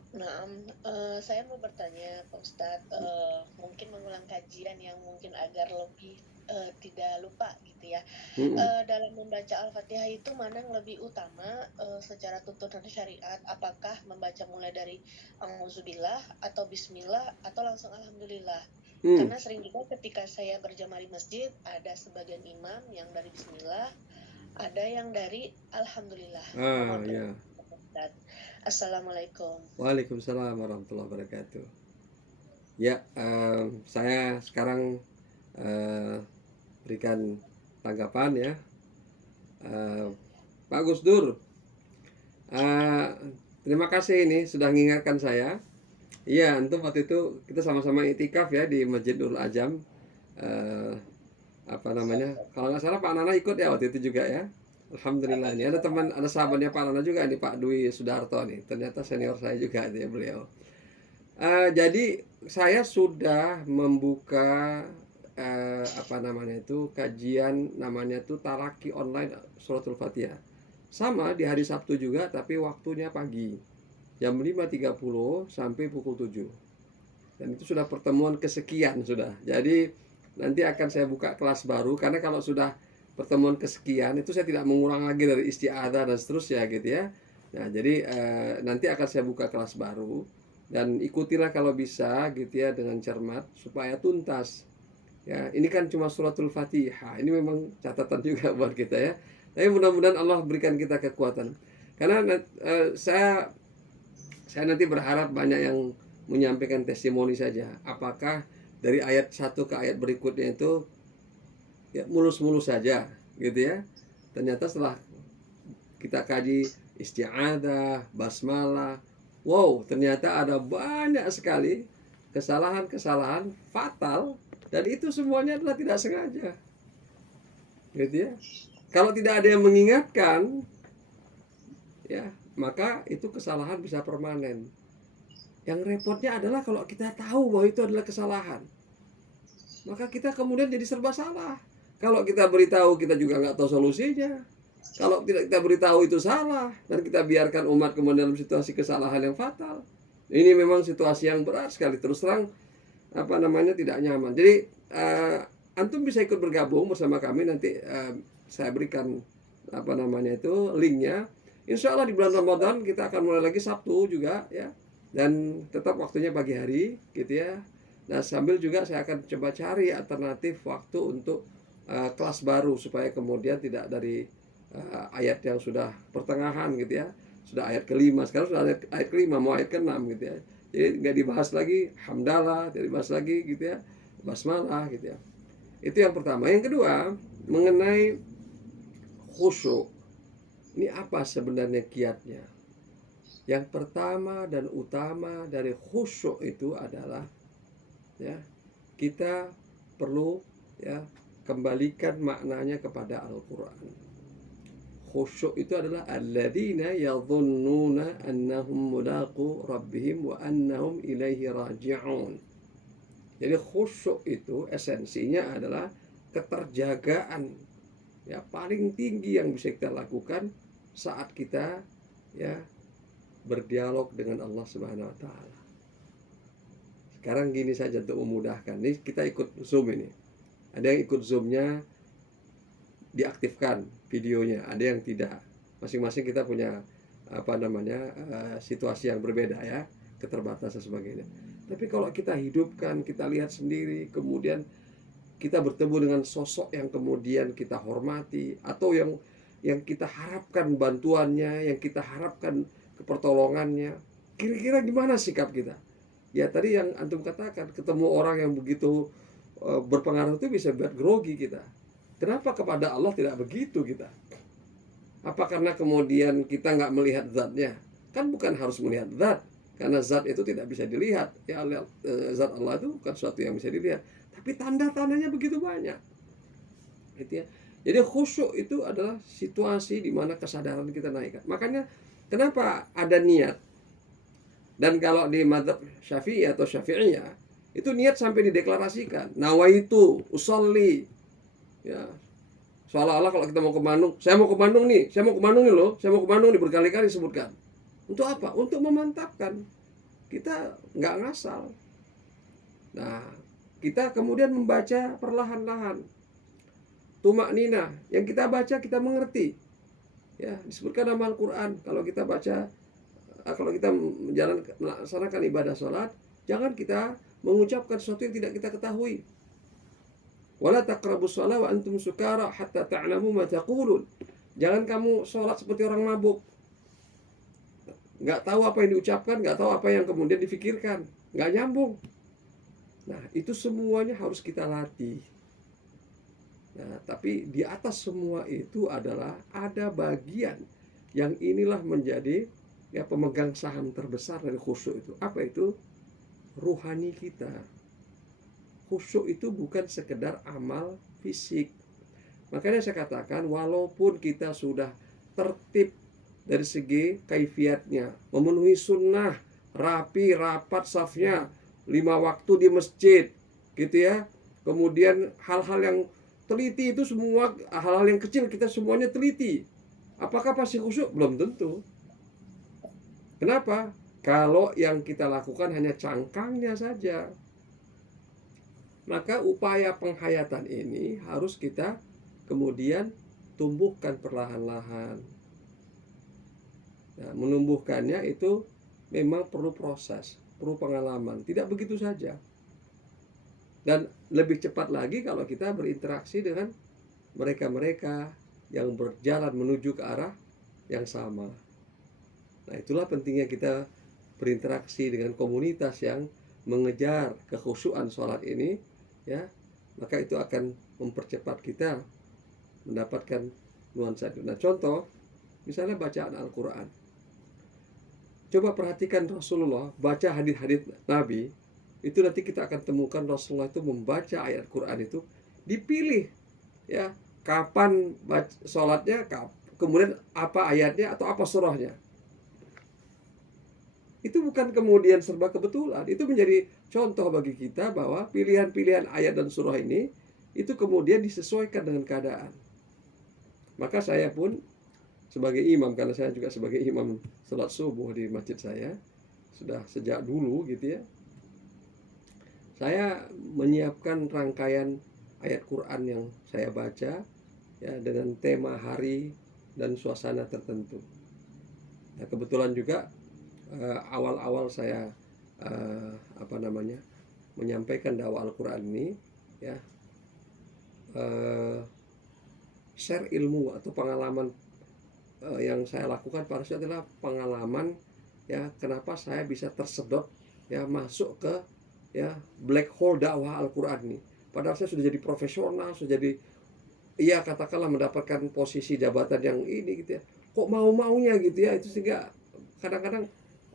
saya mau bertanya Pak Ustadz, mungkin mengulang kajian yang mungkin agar lebih tidak lupa gitu ya. Dalam membaca Al-Fatihah itu mana yang lebih utama secara tuntunan syariat? Apakah membaca mulai dari Auzubillah atau Bismillah atau langsung Alhamdulillah? Karena sering juga ketika saya berjamaah di masjid, ada sebagian imam yang dari Bismillah, ada yang dari Alhamdulillah. Ya. Assalamualaikum. Waalaikumsalam warahmatullahi wabarakatuh. Ya, saya sekarang berikan tanggapan ya. Pak Gus Dur, terima kasih ini sudah mengingatkan saya. Iya, antum waktu itu kita sama-sama itikaf ya di Masjid Nurul Ajam. Apa namanya? Kalau nggak salah Pak Nana ikut ya waktu itu juga ya. Alhamdulillah, ini ada teman, ada sahabatnya Pak Nana juga nih, Pak Dwi Sudarto nih. Ternyata senior saya juga dia beliau. Jadi saya sudah membuka apa namanya itu kajian, namanya itu Talaki online Suratul Fatihah. Sama di hari Sabtu juga, tapi waktunya pagi jam 5.30 sampai pukul 7. Dan itu sudah pertemuan kesekian sudah. Jadi nanti akan saya buka kelas baru, karena kalau sudah pertemuan kesekian itu saya tidak mengulang lagi dari isti'adzah dan seterusnya gitu ya. Nah, jadi nanti akan saya buka kelas baru, dan ikutilah kalau bisa gitu ya dengan cermat supaya tuntas. Ya, ini kan cuma suratul Fatihah. Ini memang catatan juga buat kita ya. Tapi mudah-mudahan Allah berikan kita kekuatan. Karena saya nanti berharap banyak yang menyampaikan testimoni saja. Apakah dari ayat 1 ke ayat berikutnya itu ya mulus-mulus saja gitu ya. Ternyata setelah kita kaji isti'adzah, basmalah, wow, ternyata ada banyak sekali kesalahan-kesalahan fatal, dan itu semuanya adalah tidak sengaja. Gitu ya. Kalau tidak ada yang mengingatkan ya, maka itu kesalahan bisa permanen. Yang repotnya adalah kalau kita tahu bahwa itu adalah kesalahan, maka kita kemudian jadi serba salah. Kalau kita beritahu, kita juga nggak tahu solusinya. Kalau tidak kita beritahu itu salah, dan kita biarkan umat kemudian dalam situasi kesalahan yang fatal. Ini memang situasi yang berat sekali, terus terang apa namanya tidak nyaman. Jadi antum bisa ikut bergabung bersama kami, nanti saya berikan apa namanya itu linknya. Insya Allah di bulan Ramadan kita akan mulai lagi Sabtu juga ya, dan tetap waktunya pagi hari gitu ya. Nah, sambil juga saya akan coba cari alternatif waktu untuk kelas baru, supaya kemudian tidak dari ayat yang sudah pertengahan gitu ya, sudah ayat ke-5, sekarang sudah ayat ke-5 mau ayat ke-6 gitu ya. Jadi nggak dibahas lagi hamdalah, tidak dibahas lagi gitu ya, basmalah gitu ya. Itu yang pertama. Yang kedua, mengenai khusyuk. Ini apa sebenarnya kiatnya? Yang pertama dan utama dari khusyuk itu adalah ya, kita perlu ya kembalikan maknanya kepada Al-Quran. Khusyuk itu adalah alladzina yadhunnuna annahum mulaqu rabbihim wa annahum ilaihi raji'un. Jadi khusyuk itu esensinya adalah keterjagaan ya paling tinggi yang bisa kita lakukan saat kita ya berdialog dengan Allah Subhanahu wa taala. Sekarang gini saja untuk memudahkan. Nih kita ikut Zoom ini. Ada yang ikut Zoom-nya diaktifkan videonya, ada yang tidak. Masing-masing kita punya situasi yang berbeda ya, keterbatasan sebagainya. Tapi kalau kita hidupkan, kita lihat sendiri, kemudian kita bertemu dengan sosok yang kemudian kita hormati, atau yang kita harapkan bantuannya, yang kita harapkan pertolongannya, kira-kira gimana sikap kita? Ya tadi yang antum katakan, ketemu orang yang begitu berpengaruh itu bisa buat grogi kita. Kenapa kepada Allah tidak begitu kita? Apa karena kemudian kita nggak melihat zatnya? Kan bukan harus melihat zat, karena zat itu tidak bisa dilihat. Ya zat Allah itu bukan sesuatu yang bisa dilihat, tapi tanda-tandanya begitu banyak. Gitu ya. Jadi khusyuk itu adalah situasi di mana kesadaran kita naikkan. Makanya kenapa ada niat? Dan kalau di madzhab Syafi'i atau Syafi'iyah, itu niat sampai dideklarasikan. Nawaitu usolli. Ya. Seolah-olah kalau kita mau ke Bandung, saya mau ke Bandung nih loh, saya mau ke Bandung nih, berkali-kali disebutkan. Untuk apa? Untuk memantapkan. Kita nggak ngasal. Nah, kita kemudian membaca perlahan-lahan. Tumak-nina, yang kita baca kita mengerti. Ya, disebutkan dalam Al-Quran. Kalau kita baca, kalau kita melaksanakan ibadah sholat, jangan kita mengucapkan sesuatu yang tidak kita ketahui. Wala taqrabus shalah wa antum sukara hatta ta'lamu ma taqulun. Jangan kamu sholat seperti orang mabuk. Nggak tahu apa yang diucapkan, nggak tahu apa yang kemudian difikirkan, nggak nyambung. Nah, itu semuanya harus kita latih. Nah, tapi di atas semua itu adalah ada bagian yang inilah menjadi ya pemegang saham terbesar dari khusyuk itu. Apa itu? Ruhani kita. Khusyuk itu bukan sekedar amal fisik. Makanya saya katakan, walaupun kita sudah tertib dari segi kaifiatnya, memenuhi sunnah, rapi, rapat safnya, 5 waktu di masjid, gitu ya. Kemudian hal-hal yang teliti itu semua, hal-hal yang kecil kita semuanya teliti. Apakah pasti khusyuk? Belum tentu. Kenapa? Kalau yang kita lakukan hanya cangkangnya saja. Maka upaya penghayatan ini harus kita kemudian tumbuhkan perlahan-lahan. Nah, menumbuhkannya itu memang perlu proses, perlu pengalaman. Tidak begitu saja. Dan lebih cepat lagi kalau kita berinteraksi dengan mereka-mereka yang berjalan menuju ke arah yang sama. Nah, itulah pentingnya kita berinteraksi dengan komunitas yang mengejar kekhusyuan sholat ini, ya, maka itu akan mempercepat kita mendapatkan nuansa itu. Nah, contoh misalnya bacaan Al-Quran. Coba perhatikan Rasulullah baca hadits-hadits Nabi, itu nanti kita akan temukan Rasulullah itu membaca ayat Quran itu dipilih, ya, kapan sholatnya, kemudian apa ayatnya atau apa surahnya. Itu bukan kemudian serba kebetulan. Itu menjadi contoh bagi kita bahwa pilihan-pilihan ayat dan surah ini itu kemudian disesuaikan dengan keadaan. Maka saya pun sebagai imam, karena saya juga sebagai imam salat subuh di masjid saya sudah sejak dulu gitu ya, saya menyiapkan rangkaian ayat Quran yang saya baca ya dengan tema hari dan suasana tertentu. Nah, kebetulan juga awal-awal saya menyampaikan dakwah Al-Quran ini, ya, share ilmu atau pengalaman yang saya lakukan pada saat adalah pengalaman, ya, kenapa saya bisa tersedot, ya, masuk ke, ya, black hole dakwah Al-Quran ini. Padahal saya sudah jadi profesional, sudah jadi, ya, katakanlah mendapatkan posisi jabatan yang ini gitu ya, kok mau-maunya gitu ya. Itu sehingga kadang-kadang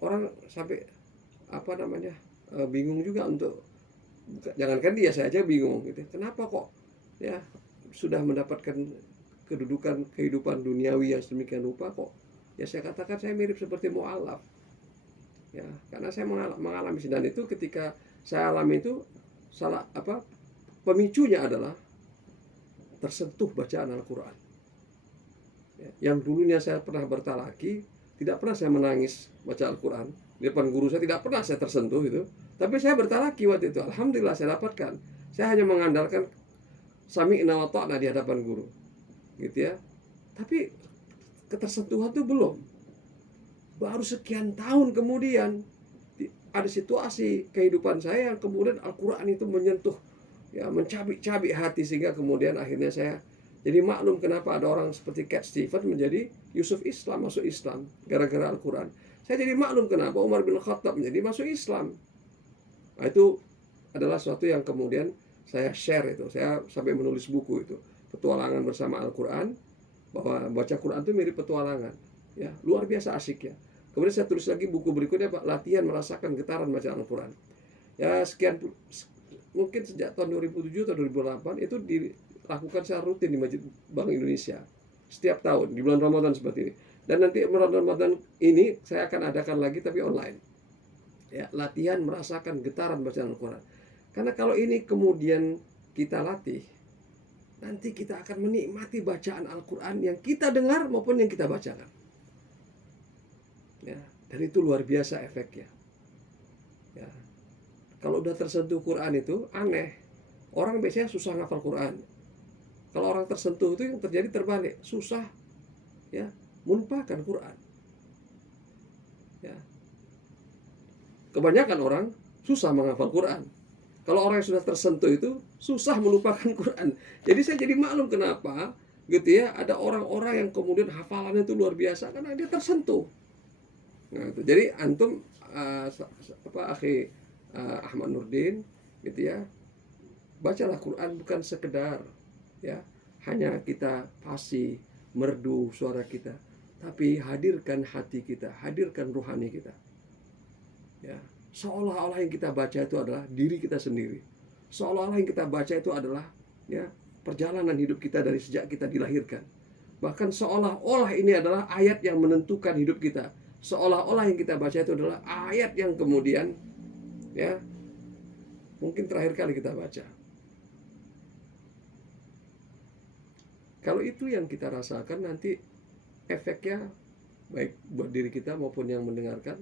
orang sampai bingung juga untuk, jangankan dia, saya aja bingung gitu. Kenapa kok ya sudah mendapatkan kedudukan kehidupan duniawi yang sedemikian rupa kok, ya saya katakan saya mirip seperti mu'alaf. Ya, karena saya mengalami dan itu ketika saya alami itu pemicunya adalah tersentuh bacaan Al-Quran. Ya, yang dulunya saya pernah bertalaki, tidak pernah saya menangis baca Al-Quran di depan guru saya, tidak pernah saya tersentuh itu. Tapi saya bertalaki waktu itu, alhamdulillah saya dapatkan. Saya hanya mengandalkan sami'na wa ta'na di hadapan guru, gitu ya. Tapi ketersentuhan itu belum. baru sekian tahun kemudian ada situasi kehidupan saya yang kemudian Al-Quran itu menyentuh, ya, mencabik-cabik hati, sehingga kemudian akhirnya saya jadi maklum kenapa ada orang seperti Cat Stevens menjadi Yusuf Islam, masuk Islam gara-gara Al-Quran. Saya jadi maklum kenapa Umar bin Khattab menjadi masuk Islam. Nah, itu adalah suatu yang kemudian saya share itu. Saya sampai menulis buku itu, Petualangan Bersama Al-Quran, bahwa baca Quran itu mirip petualangan. Ya, luar biasa asyiknya. Kemudian saya tulis lagi buku berikutnya, Pak, Latihan Merasakan Getaran Bacaan Al-Quran. Ya, mungkin sejak tahun 2007 atau 2008 itu dilakukan secara rutin di Masjid Bank Indonesia setiap tahun di bulan Ramadan seperti ini. Dan nanti bulan Ramadan ini saya akan adakan lagi tapi online. Ya, latihan merasakan getaran bacaan Al-Quran. Karena kalau ini kemudian kita latih, nanti kita akan menikmati bacaan Al-Quran yang kita dengar maupun yang kita bacakan. Ya, dan itu luar biasa efeknya. Ya, kalau udah tersentuh Quran itu aneh. Orang biasanya susah ngafal Quran. Kalau orang tersentuh itu yang terjadi terbalik, susah, ya, melupakan Quran. Ya. Kebanyakan orang susah menghafal Quran. Kalau orang yang sudah tersentuh itu susah melupakan Quran. Jadi saya jadi maklum kenapa gitu ya, ada orang-orang yang kemudian hafalannya itu luar biasa karena dia tersentuh. Nah, itu. Jadi antum akhi Ahmad Nurdin gitu ya, bacalah Quran bukan sekedar ya hanya kita fasih merdu suara kita, tapi hadirkan hati kita, hadirkan ruhani kita. Ya, seolah-olah yang kita baca itu adalah diri kita sendiri. Seolah-olah yang kita baca itu adalah ya perjalanan hidup kita dari sejak kita dilahirkan. Bahkan seolah-olah ini adalah ayat yang menentukan hidup kita. Seolah-olah yang kita baca itu adalah ayat yang kemudian ya mungkin terakhir kali kita baca. Kalau itu yang kita rasakan, nanti efeknya baik buat diri kita maupun yang mendengarkan,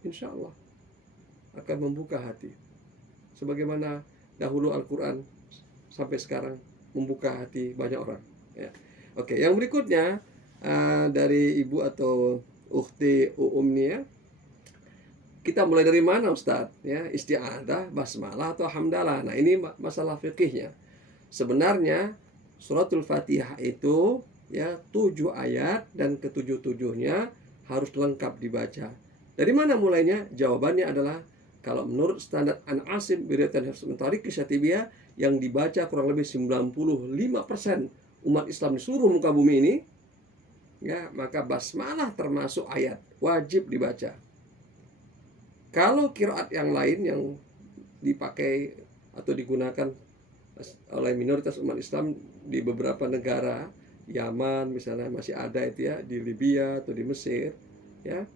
insya Allah akan membuka hati. Sebagaimana dahulu Al-Quran sampai sekarang membuka hati banyak orang. Ya. Oke, yang berikutnya dari ibu atau ukhti Uumnia, kita mulai dari mana Ustaz? Ya, isti'adah, basmalah atau hamdalah. Nah, ini masalah fikihnya. Sebenarnya suratul Fatihah itu ya 7 ayat dan ke-7-7-nya harus lengkap dibaca. Dari mana mulainya? Jawabannya adalah kalau menurut standar An-Asim Biriatan Hafs Mentari Kisyatibiyah yang dibaca kurang lebih 95% umat Islam di seluruh muka bumi ini, ya, maka basmalah termasuk ayat wajib dibaca. Kalau qiraat yang lain yang dipakai atau digunakan oleh minoritas umat Islam di beberapa negara, Yaman misalnya masih ada itu ya, di Libya atau di Mesir, ya,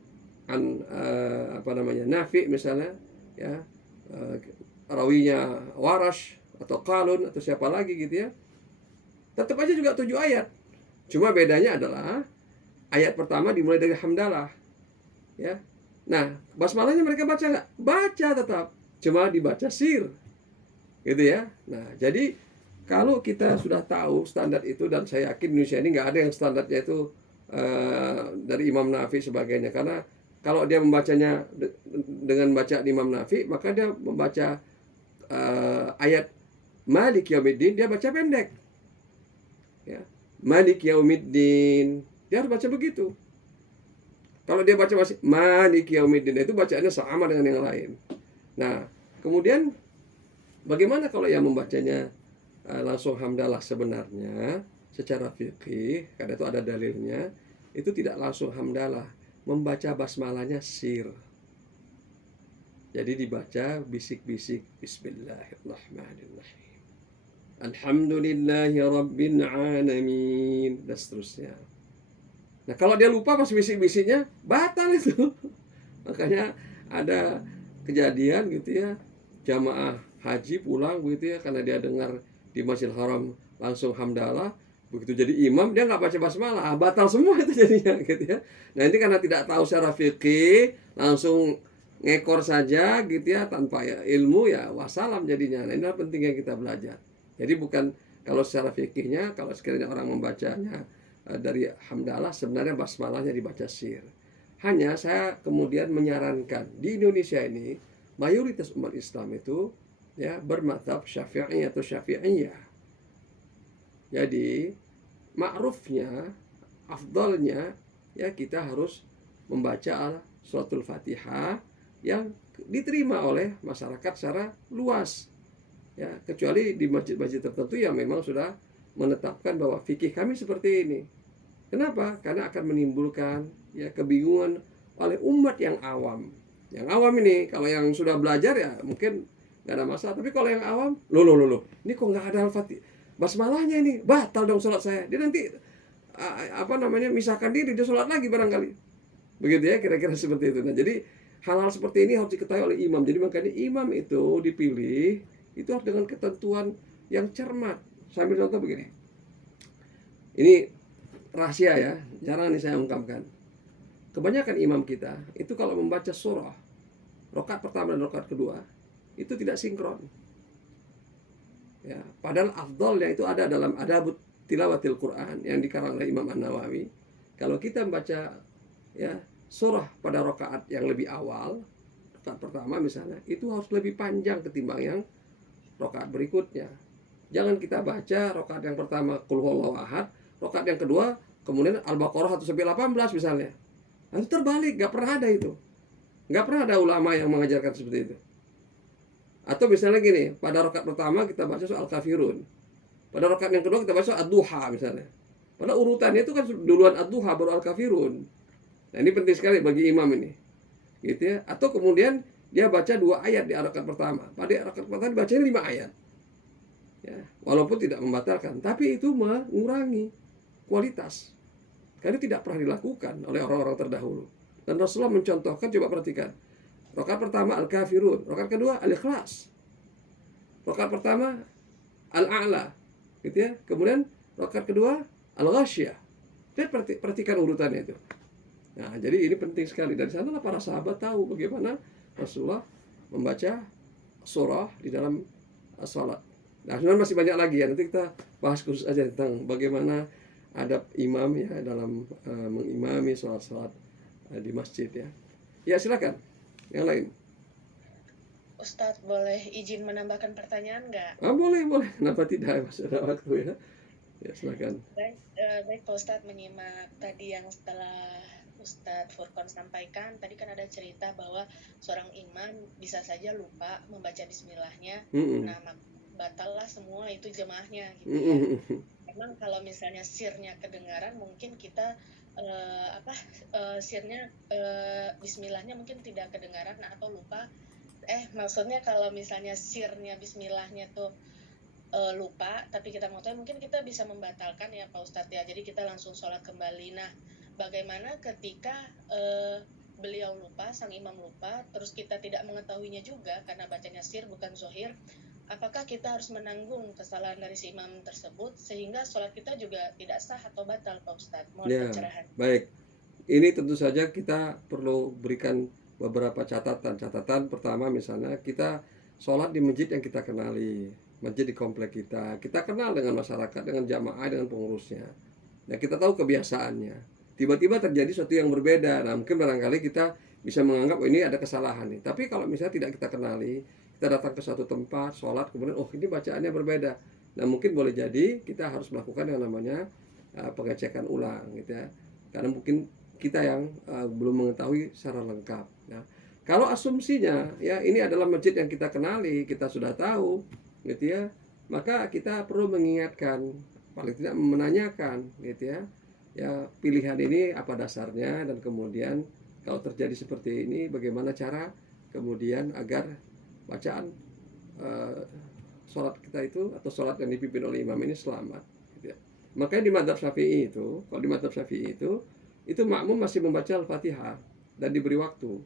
Nafi misalnya, ya, rawinya Warash atau Qalun atau siapa lagi gitu ya, tetap aja juga 7 ayat. Cuma bedanya adalah ayat pertama dimulai dari hamdalah, ya. Nah, basmalahnya mereka baca nggak? Baca tetap, cuma dibaca sir, gitu ya. Nah, jadi kalau kita sudah tahu standar itu, dan saya yakin Indonesia ini nggak ada yang standarnya itu dari Imam Nafi sebagainya, karena kalau dia membacanya dengan baca Imam Nafi, maka dia membaca ayat Malik Yaumiddin, dia baca pendek, ya. Malik Yaumiddin, dia harus baca begitu. Kalau dia baca masih Malik Yaumiddin, itu bacaannya sama dengan yang lain. Nah, kemudian bagaimana kalau yang membacanya langsung hamdalah? Sebenarnya secara fikih, karena itu ada dalilnya, itu tidak langsung hamdalah, membaca basmalahnya sir. Jadi dibaca bisik-bisik, Bismillahirrahmanirrahim, Alhamdulillahi Rabbil Alamin, dan seterusnya. Nah, kalau dia lupa pas bisik-bisiknya, batal itu. Makanya ada kejadian gitu ya, jamaah haji pulang begitu ya, karena dia dengar di Masjidil Haram langsung hamdalah, begitu jadi imam dia nggak baca basmalah, batal semua itu jadinya gitu ya. Nah, ini karena tidak tahu secara fikih, langsung ngekor saja gitu ya, tanpa ilmu, ya wassalam jadinya. Nah, ini pentingnya kita belajar. Jadi bukan kalau secara fikihnya, kalau sekiranya orang membacanya dari hamdalah sebenarnya basmalahnya dibaca sir. Hanya saya kemudian menyarankan di Indonesia ini mayoritas umat Islam itu ya bermadzhab Syafi'i atau Syafi'iyah. Jadi ma'rufnya, afdalnya ya kita harus membaca suratul Fatihah yang diterima oleh masyarakat secara luas. Ya, kecuali di masjid-masjid tertentu yang memang sudah menetapkan bahwa fikih kami seperti ini. Kenapa? Karena akan menimbulkan ya kebingungan oleh umat yang awam. Yang awam ini, kalau yang sudah belajar ya mungkin nggak ada masalah. Tapi kalau yang awam, loh, ini kok nggak ada al-fatihah? Basmalahnya ini batal dong sholat saya. Dia nanti misahkan diri, dia sholat lagi barangkali. Begitu ya, kira-kira seperti itu. Nah, jadi hal-hal seperti ini harus diketahui oleh imam. Jadi makanya imam itu dipilih itu harus dengan ketentuan yang cermat. Sambil contoh begini. Ini rahasia ya, jarang nih saya ungkapkan. Kebanyakan imam kita itu kalau membaca surah rakaat pertama dan rakaat kedua itu tidak sinkron. Ya, padahal afdalnya itu ada dalam adabut tilawatil Quran yang dikarang oleh Imam An-Nawawi. Kalau kita membaca ya surah pada rakaat yang lebih awal, rakaat pertama misalnya, itu harus lebih panjang ketimbang yang rakaat berikutnya. Jangan kita baca rakaat yang pertama qul huwallahu ahad, rakaat yang kedua kemudian Al-Baqarah 1 sampai 18 misalnya. Nah, itu terbalik, nggak pernah ada itu. Nggak pernah ada ulama yang mengajarkan seperti itu. Atau misalnya gini, pada rakaat pertama kita baca soal kafirun. Pada rakaat yang kedua kita baca ad-duha misalnya. Pada urutannya itu kan duluan ad-duha baru al-kafirun. Nah, ini penting sekali bagi imam ini. Gitu ya. Atau kemudian dia baca 2 ayat di rakaat pertama. Pada rakaat pertama dibacanya 5 ayat. Ya, walaupun tidak membatalkan, tapi itu mengurangi kualitas. Karena tidak pernah dilakukan oleh orang-orang terdahulu. Dan Rasulullah mencontohkan, coba perhatikan. Rakaat pertama Al-Kafirun, rakaat kedua Al-Ikhlas. Rakaat pertama Al-A'la, gitu ya. Kemudian rakaat kedua Al-Ghasyiyah. Lihat perhatikan urutannya itu. Nah, jadi ini penting sekali. Dari sanalah para sahabat tahu bagaimana Rasulullah membaca surah di dalam salat. Nah, sebenarnya masih banyak lagi ya. Nanti kita bahas khusus aja tentang bagaimana adab imam ya dalam mengimami salat-salat di masjid ya. Ya, silakan. Yang lain. Ustadz, boleh izin menambahkan pertanyaan nggak? Boleh. Kenapa tidak? Masih ada waktu ya. Ya, silakan. Baik Pak Ustadz, menyimak tadi yang setelah Ustadz Furqan sampaikan, tadi kan ada cerita bahwa seorang imam bisa saja lupa membaca bismillahnya, nah batallah semua itu jemaahnya gitu ya. Memang kalau misalnya sirnya kedengaran mungkin kita sirnya bismillahnya mungkin tidak kedengaran atau lupa. Maksudnya kalau misalnya sirnya bismillahnya tuh lupa, tapi kita mau tahu mungkin kita bisa membatalkan ya Pak Ustadz ya. Jadi kita langsung sholat kembali. Nah, bagaimana ketika beliau lupa, sang imam lupa, terus kita tidak mengetahuinya juga karena bacanya sir bukan zohir, apakah kita harus menanggung kesalahan dari si imam tersebut sehingga sholat kita juga tidak sah atau batal Pak Ustadz? Mohon pencerahan. Baik, ini tentu saja kita perlu berikan beberapa catatan. Pertama misalnya kita sholat di masjid yang kita kenali, masjid di komplek kita kenal dengan masyarakat, dengan jamaah, dengan pengurusnya. Nah, kita tahu kebiasaannya. Tiba-tiba terjadi sesuatu yang berbeda. Nah, mungkin barangkali kita bisa menganggap ini ada kesalahan nih. Tapi kalau misalnya tidak kita kenali, kita datang ke suatu tempat, sholat, kemudian ini bacaannya berbeda. Nah, mungkin boleh jadi kita harus melakukan yang namanya pengecekan ulang gitu ya. Karena mungkin kita yang belum mengetahui secara lengkap. Nah, kalau asumsinya ya ini adalah masjid yang kita kenali, kita sudah tahu gitu ya, maka kita perlu mengingatkan, paling tidak menanyakan gitu ya. Ya, pilihan ini apa dasarnya, dan kemudian kalau terjadi seperti ini bagaimana cara kemudian agar bacaan sholat kita itu atau sholat yang dipimpin oleh imam ini selamat gitu ya. Makanya di madzhab Syafi'i itu, kalau di madzhab Syafi'i itu makmum masih membaca Al-Fatihah dan diberi waktu.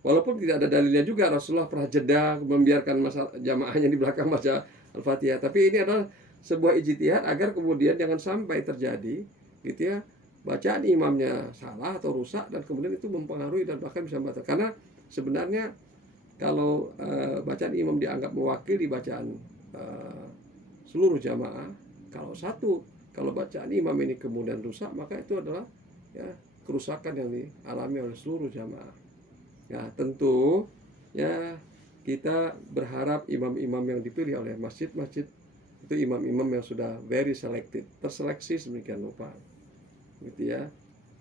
Walaupun tidak ada dalilnya juga, Rasulullah pernah jeda membiarkan jamaahnya di belakang baca Al-Fatihah. Tapi ini adalah sebuah ijtihad agar kemudian jangan sampai terjadi gitu ya, bacaan imamnya salah atau rusak dan kemudian itu mempengaruhi dan bahkan bisa membatalkan. Karena sebenarnya kalau bacaan imam dianggap mewakili bacaan seluruh jamaah, kalau satu kalau bacaan imam ini kemudian rusak, maka itu adalah ya kerusakan yang dialami oleh seluruh jamaah. Ya tentu ya kita berharap imam-imam yang dipilih oleh masjid-masjid itu imam-imam yang sudah very selected, terseleksi sedemikian rupa, gitu ya.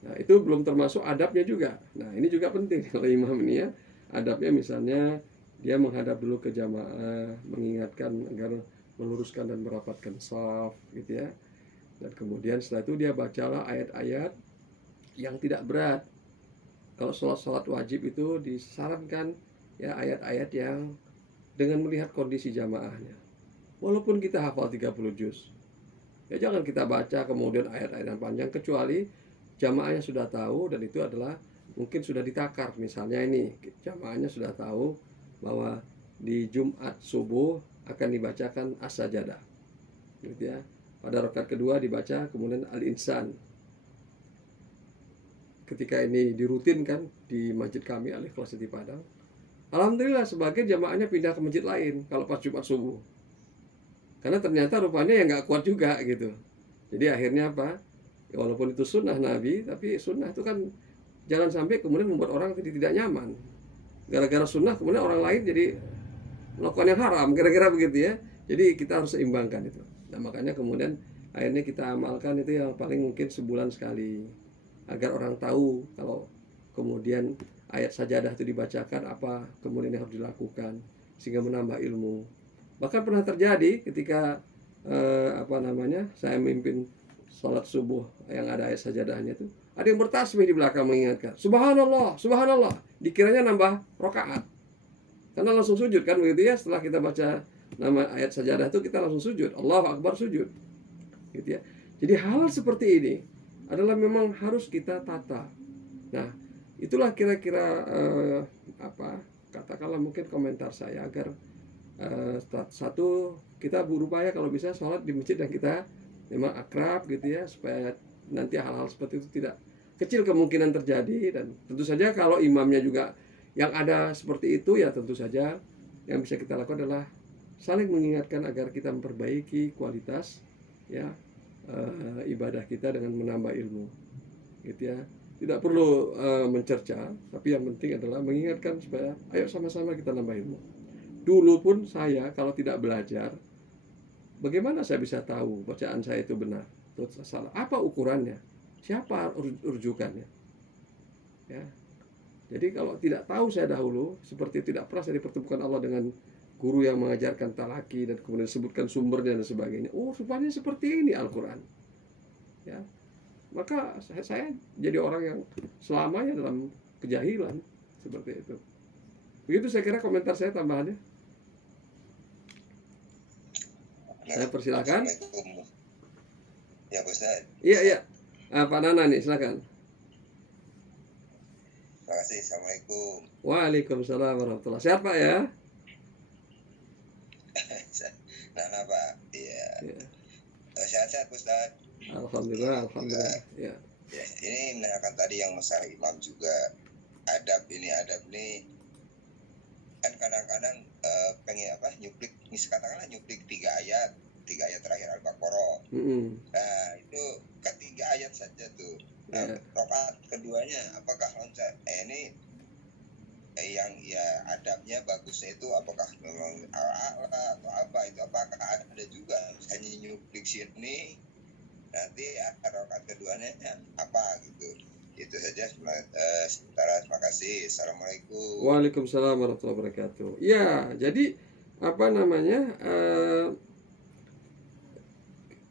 Nah itu belum termasuk adabnya juga. Nah ini juga penting kalau imam ini ya, adabnya misalnya dia menghadap dulu ke jamaah, mengingatkan agar meluruskan dan merapatkan shaf, gitu ya. Dan kemudian setelah itu dia bacalah ayat-ayat yang tidak berat. Kalau sholat wajib itu disarankan ya ayat-ayat yang dengan melihat kondisi jamaahnya. Walaupun kita hafal 30 juz, ya jangan kita baca kemudian ayat-ayat yang panjang, kecuali jamaahnya sudah tahu dan itu adalah mungkin sudah ditakar. Misalnya ini jamaahnya sudah tahu bahwa di Jumat subuh akan dibacakan as-sajadah, gitu ya. Pada rakaat kedua dibaca kemudian al-insan. Ketika ini dirutinkan di masjid kami Al-Ikhlas di Padang, alhamdulillah sebagian jamaahnya pindah ke masjid lain kalau pas Jumat subuh, karena ternyata rupanya yang nggak kuat juga gitu. Jadi akhirnya apa? Ya, walaupun itu sunnah Nabi, tapi sunnah itu kan jangan sampai kemudian membuat orang tidak nyaman. Gara-gara sunnah kemudian orang lain jadi melakukan yang haram, kira-kira begitu ya. Jadi kita harus seimbangkan itu. Nah makanya kemudian akhirnya kita amalkan itu yang paling mungkin sebulan sekali, agar orang tahu kalau kemudian ayat sajadah itu dibacakan apa kemudian yang harus dilakukan, sehingga menambah ilmu. Bahkan pernah terjadi ketika saya memimpin sholat subuh yang ada ayat sajadahnya itu, ada yang bertasbih di belakang mengingatkan subhanallah, subhanallah, dikiranya nambah rakaat karena langsung sujud kan begitu ya. Setelah kita baca nama ayat sajadah itu kita langsung sujud, Allahu Akbar, sujud, gitu ya. Jadi hal seperti ini adalah memang harus kita tata. Nah itulah kira-kira katakanlah mungkin komentar saya agar satu, kita berupaya kalau bisa sholat di masjid yang kita memang akrab, gitu ya, supaya nanti hal-hal seperti itu tidak kecil kemungkinan terjadi. Dan tentu saja kalau imamnya juga yang ada seperti itu, ya tentu saja yang bisa kita lakukan adalah saling mengingatkan agar kita memperbaiki kualitas ya ibadah kita dengan menambah ilmu, gitu ya. Tidak perlu mencerca, tapi yang penting adalah mengingatkan supaya ayo sama-sama kita nambah ilmu. Dulu pun saya kalau tidak belajar, bagaimana saya bisa tahu bacaan saya itu benar atau salah? Apa ukurannya? Siapa rujukannya? Ya. Jadi kalau tidak tahu saya dahulu, seperti tidak pernah saya dipertemukan Allah dengan guru yang mengajarkan talaki dan kemudian sebutkan sumbernya dan sebagainya. Oh, rupanya seperti ini Al-Quran. Ya. Maka saya jadi orang yang selamanya dalam kejahilan seperti itu. Begitu saya kira komentar saya tambahannya. Saya persilakan. Ya, Ustaz. Iya. Pak Nana nih, silakan. Terima kasih. Assalamualaikum. Waalaikumsalam warahmatullahi wabarakatuh. Sehat Pak ya? Nah, Pak. Iya. Ya. Sehat-sehat, Ustaz. Alhamdulillah. Ya. Ya, ini menanyakan tadi yang masalah imam juga. Adab ini kan kadang-kadang pengen nyuplik, katakanlah nyuplik 3 ayat terakhir Al-Baqarah. Nah itu ketiga ayat saja tuh. Rakaat keduanya apakah loncat? Ini yang ya adabnya bagusnya itu apakah memang ala atau apa itu? Apakah ada juga hanya nyuplik sini nanti rakaat keduanya apa gitu? Itu saja sementara. Terima kasih. Assalamualaikum. Waalaikumsalam warahmatullahi wabarakatuh. Ya, jadi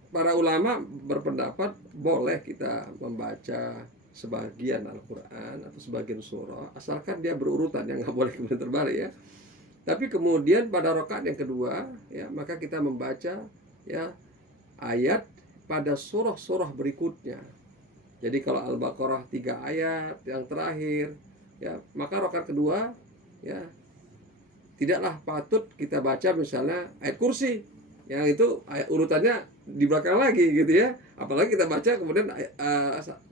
para ulama berpendapat boleh kita membaca sebagian Al-Quran atau sebagian surah asalkan dia berurutan, yang nggak boleh kemudian terbalik ya. Tapi kemudian pada rakaat yang kedua ya, maka kita membaca ya ayat pada surah-surah berikutnya. Jadi kalau Al-Baqarah 3 ayat yang terakhir ya, maka rakaat kedua ya tidaklah patut kita baca misalnya ayat kursi, yang itu ayat urutannya di belakang lagi gitu ya. Apalagi kita baca kemudian 1-5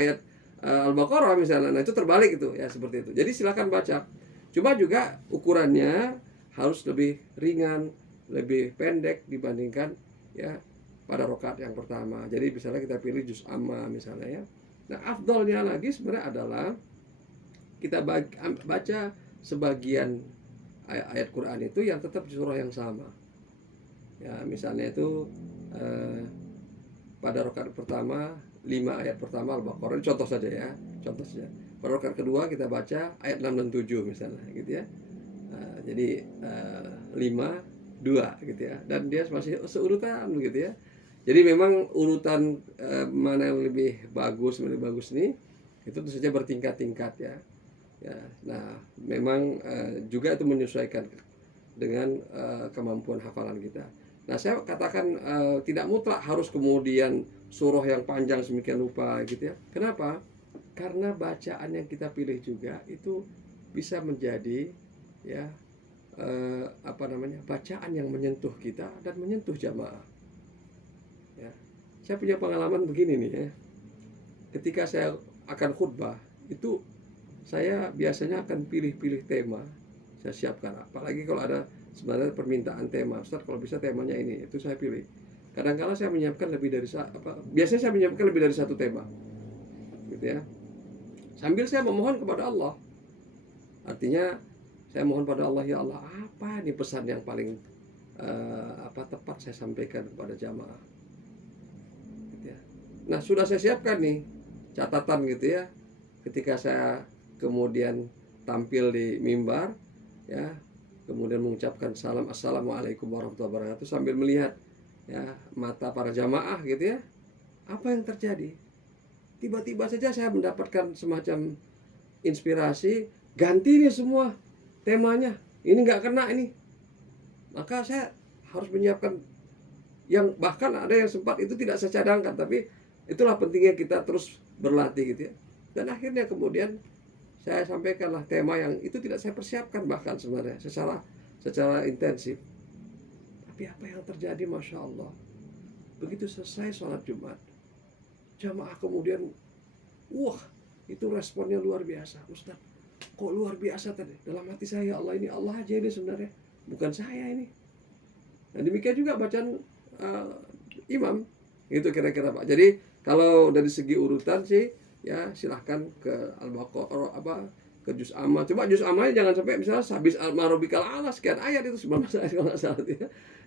ayat Al-Baqarah misalnya, nah itu terbalik itu ya, seperti itu. Jadi silakan baca. Cuma juga ukurannya harus lebih ringan, lebih pendek dibandingkan ya pada rakaat yang pertama. Jadi misalnya kita pilih juz amma misalnya ya. Nah, afdalnya lagi sebenarnya adalah kita baca sebagian ayat Quran itu yang tetap di surah yang sama. Ya, misalnya itu pada rakaat pertama 5 ayat pertama Al-Baqarah, contoh saja ya, contoh saja. Pada rakaat kedua kita baca ayat 6 dan 7 misalnya gitu ya. Jadi 5 2 gitu ya, dan dia masih seurutan gitu ya. Jadi memang urutan mana yang lebih bagus nih itu tentu saja bertingkat-tingkat ya. Ya, nah memang juga itu menyesuaikan dengan kemampuan hafalan kita. Nah saya katakan tidak mutlak harus kemudian surah yang panjang sedemikian rupa gitu ya. Kenapa? Karena bacaan yang kita pilih juga itu bisa menjadi ya bacaan yang menyentuh kita dan menyentuh jamaah. Ya, saya punya pengalaman begini nih ya. Ketika saya akan khutbah itu saya biasanya akan pilih-pilih tema, saya siapkan. Apalagi kalau ada sebenarnya permintaan tema, Ustaz kalau bisa temanya ini, itu saya pilih. Kadang-kadang saya menyiapkan biasanya saya menyiapkan lebih dari satu tema, gitu ya. Sambil saya memohon kepada Allah. Artinya saya mohon pada Allah, ya Allah, apa nih pesan yang paling tepat saya sampaikan kepada jamaah. Gitu ya. Nah sudah saya siapkan nih catatan gitu ya. Ketika saya kemudian tampil di mimbar ya, kemudian mengucapkan salam assalamualaikum warahmatullahi wabarakatuh sambil melihat ya mata para jamaah gitu ya, apa yang terjadi? Tiba-tiba saja saya mendapatkan semacam inspirasi, ganti nih semua temanya, ini nggak kena ini. Maka saya harus menyiapkan yang bahkan ada yang sempat itu tidak saya cadangkan, tapi itulah pentingnya kita terus berlatih gitu ya. Dan akhirnya kemudian saya sampaikanlah tema yang itu tidak saya persiapkan bahkan sebenarnya secara intensif. Tapi apa yang terjadi, Masya Allah, begitu selesai sholat Jumat, jamaah kemudian wah itu responnya luar biasa. Ustaz, kok luar biasa tadi? Dalam hati saya, Allah ini Allah aja ini sebenarnya, bukan saya ini. Dan demikian juga bacaan imam itu kira-kira Pak. Jadi kalau dari segi urutan sih ya silahkan ke Al-Baqarah ke juz amma. Coba juz amma jangan sampai misalnya sabis al-marobikal ala sekian ayat, itu 19 ayat kalau nggak salah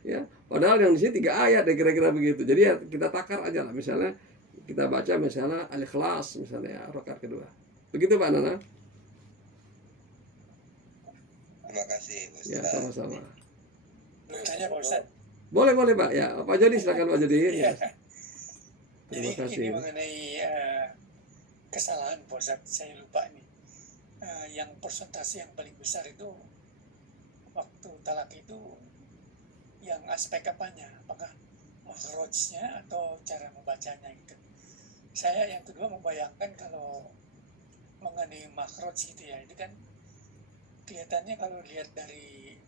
ya. Padahal yang di sini 3 ayat ya kira-kira begitu. Jadi ya kita takar aja lah, misalnya kita baca misalnya Al-Ikhlas misalnya ya, rakaat kedua. Begitu Pak Nana. Terima kasih Ustaz. Ya sama-sama. Tanya Pak Ustaz. Boleh Pak ya. Pak Jody silakan Pak Jody. Iya. Terima Jadi kasih. ini mengenai kesalahan Pak Ustaz, saya lupa nih. Yang persentase yang paling besar itu waktu talak itu yang aspek apanya? Apakah makhrajnya atau cara membacanya gitu? Saya yang kedua membayangkan kalau mengenai makhraj gitu ya, itu kan kelihatannya kalau lihat dari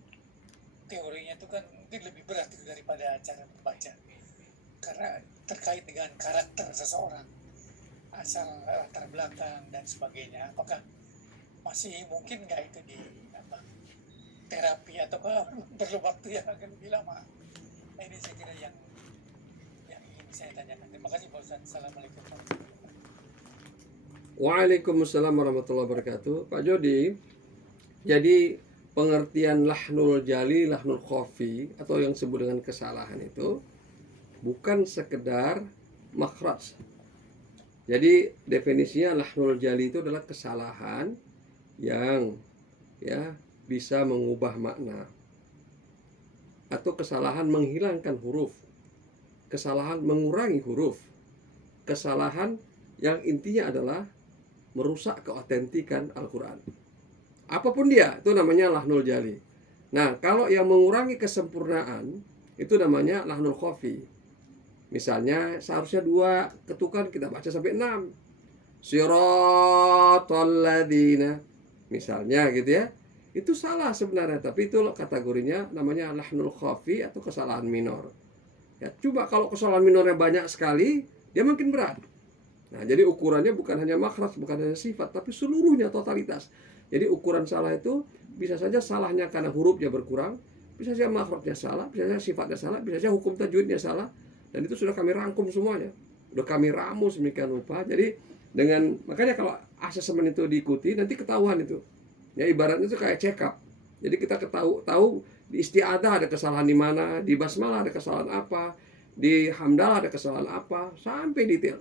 teorinya itu kan mungkin lebih berat itu daripada cara membaca, karena terkait dengan karakter seseorang, asal latar belakang dan sebagainya. Apakah masih mungkin nggak itu di terapi ataukah perlu waktu yang agak lebih lama? Nah, ini saya kira yang ingin saya tanyakan. Terima kasih Pak Ustaz. Assalamualaikum warahmatullahi wabarakatuh. Waalaikumsalam warahmatullahi wabarakatuh. Pak Jody, jadi pengertian lahnul jali, lahnul khafi atau yang disebut dengan kesalahan itu bukan sekedar makhraj. Jadi definisinya lahnul jali itu adalah kesalahan yang ya bisa mengubah makna, atau kesalahan menghilangkan huruf, kesalahan mengurangi huruf, kesalahan yang intinya adalah merusak keotentikan Al-Quran. Apapun dia, itu namanya lahnul jali. Nah, kalau yang mengurangi kesempurnaan, itu namanya lahnul khafi. Misalnya, seharusnya 2 ketukan, kita baca sampai 6. Siratal ladzina. Misalnya gitu ya. Itu salah sebenarnya, tapi itu kategorinya namanya lahnul khafi atau kesalahan minor. Ya, coba kalau kesalahan minornya banyak sekali, dia makin berat. Nah, jadi ukurannya bukan hanya makhraj, bukan hanya sifat, tapi seluruhnya, totalitas. Jadi ukuran salah itu bisa saja salahnya karena hurufnya berkurang, bisa saja makhrajnya salah, bisa saja sifatnya salah, bisa saja hukum tajwidnya salah, Dan itu sudah kami rangkum semuanya, udah kami ramu sedemikian rupa. Jadi makanya kalau asesmen itu diikuti nanti ketahuan itu. Ya ibaratnya itu kayak check up. Jadi kita tahu di isti'adzah ada kesalahan di mana, di basmalah ada kesalahan apa, di hamdalah ada kesalahan apa, sampai detail.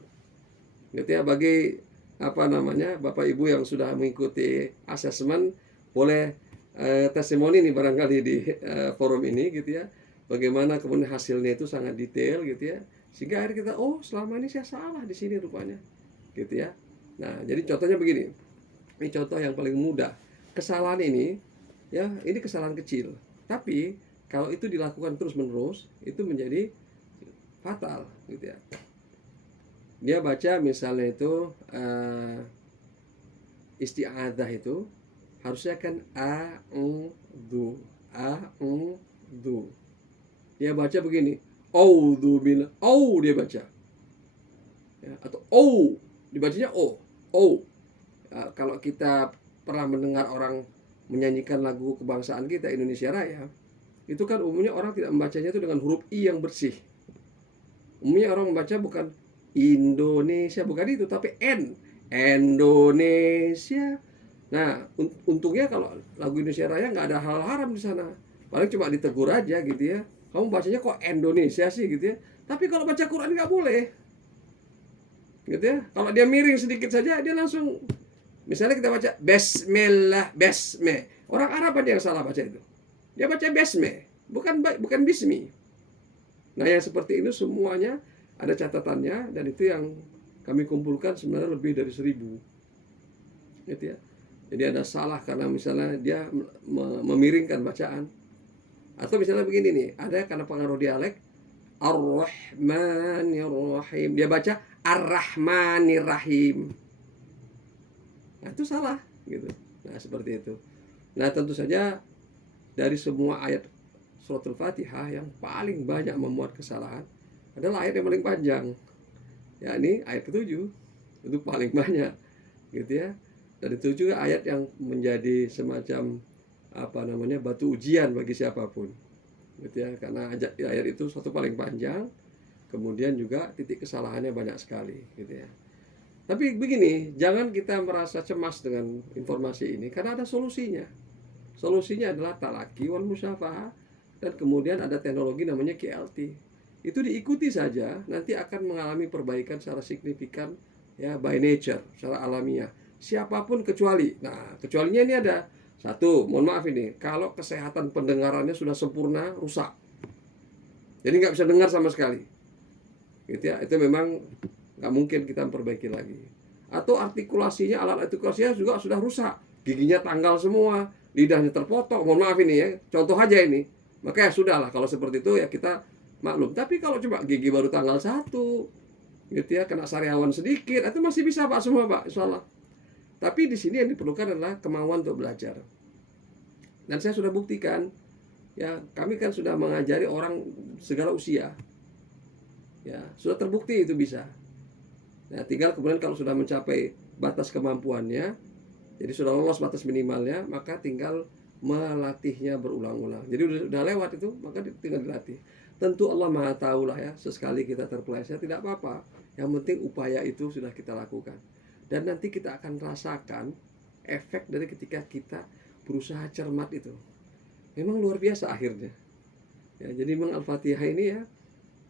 Gitu ya, bagi Bapak Ibu yang sudah mengikuti asesmen boleh testimoni nih barangkali di forum ini gitu ya. Bagaimana kemudian hasilnya itu sangat detail gitu ya. Sehingga akhirnya kita selama ini saya salah di sini rupanya. Gitu ya. Nah, jadi contohnya begini. Ini contoh yang paling mudah. Kesalahan ini ya, ini kesalahan kecil. Tapi kalau itu dilakukan terus-menerus itu menjadi fatal gitu ya. Dia baca misalnya itu isti'adzah itu harusnya kan a'udzu. Dia baca begini, a'udzu billah. Dia baca. Ya, atau dibacanya kalau kita pernah mendengar orang menyanyikan lagu kebangsaan kita Indonesia Raya, itu kan umumnya orang tidak membacanya itu dengan huruf I yang bersih. Umumnya orang membaca bukan Indonesia, bukan itu, tapi Indonesia. Nah, untungnya kalau lagu Indonesia Raya nggak ada hal haram di sana, paling cuma ditegur aja gitu ya. Kamu bacanya kok Indonesia sih gitu ya. Tapi kalau baca Quran nggak boleh, gitu ya. Kalau dia miring sedikit saja dia langsung. Misalnya kita baca Bismillah, orang Arab aja yang salah baca itu. Dia baca Bismillah, bukan Bismi. Nah, yang seperti ini semuanya ada catatannya, dan itu yang kami kumpulkan sebenarnya lebih dari 1000. Gitu ya. Jadi ada salah karena misalnya dia memiringkan bacaan. Atau misalnya begini nih, ada karena pengaruh dialek Ar-Rahmanir-Rahim. Dia baca Ar-Rahmanir-Rahim. Nah, itu salah gitu. Nah, seperti itu. Nah, tentu saja dari semua ayat surat Al-Fatihah yang paling banyak memuat kesalahan adalah ayat yang paling panjang. Ya, ini ayat ke-7. Itu paling banyak gitu ya. Dan itu juga ayat yang menjadi semacam batu ujian bagi siapapun. Gitu ya, karena ayat itu suatu paling panjang, kemudian juga titik kesalahannya banyak sekali gitu ya. Tapi begini, jangan kita merasa cemas dengan informasi ini karena ada solusinya. Solusinya adalah talaqi wal musyafahah, dan kemudian ada teknologi namanya KLT. Itu diikuti saja, nanti akan mengalami perbaikan secara signifikan ya, by nature, secara alamiah. Siapapun kecuali. Nah, kecualinya ini ada. Satu, mohon maaf ini, kalau kesehatan pendengarannya sudah sempurna, rusak. Jadi nggak bisa dengar sama sekali. Gitu ya, itu memang nggak mungkin kita memperbaiki lagi. Atau artikulasinya, alat artikulasinya juga sudah rusak. Giginya tanggal semua, lidahnya terpotong. Mohon maaf ini ya, contoh aja ini. Maka ya sudahlah, kalau seperti itu ya kita maklum. Tapi kalau coba gigi baru tanggal 1, gitu ya, kena sariawan sedikit, itu masih bisa Pak semua Pak, insyaallah. Tapi di sini yang diperlukan adalah kemauan untuk belajar. Dan saya sudah buktikan, ya kami kan sudah mengajari orang segala usia. Ya, sudah terbukti itu bisa. Nah, tinggal kemudian kalau sudah mencapai batas kemampuannya, jadi sudah lolos batas minimalnya, maka tinggal melatihnya berulang-ulang. Jadi udah lewat itu, maka tinggal dilatih. Tentu Allah Maha Tahu lah ya, sesekali kita terpeleset tidak apa-apa. Yang penting upaya itu sudah kita lakukan. Dan nanti kita akan rasakan efek dari ketika kita berusaha cermat itu. Memang luar biasa akhirnya. Ya, jadi memang Al-Fatihah ini ya,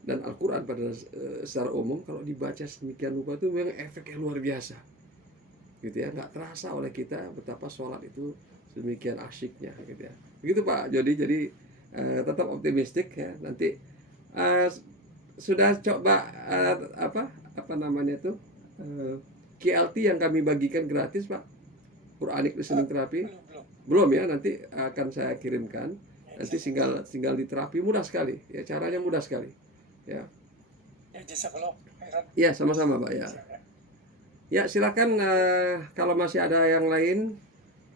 dan Al-Quran pada secara umum kalau dibaca sedemikian rupa itu memang efeknya luar biasa. Gitu ya, nggak terasa oleh kita betapa sholat itu sedemikian asyiknya gitu ya. Begitu Pak Jody, jadi tetap optimistik ya. Nanti sudah coba KLT yang kami bagikan gratis Pak, Quranic Listening Therapy. Belum ya, nanti akan saya kirimkan. Nanti tinggal diterapi, mudah sekali ya, caranya mudah sekali ya. Ya, sama-sama Pak ya. Ya, silakan kalau masih ada yang lain.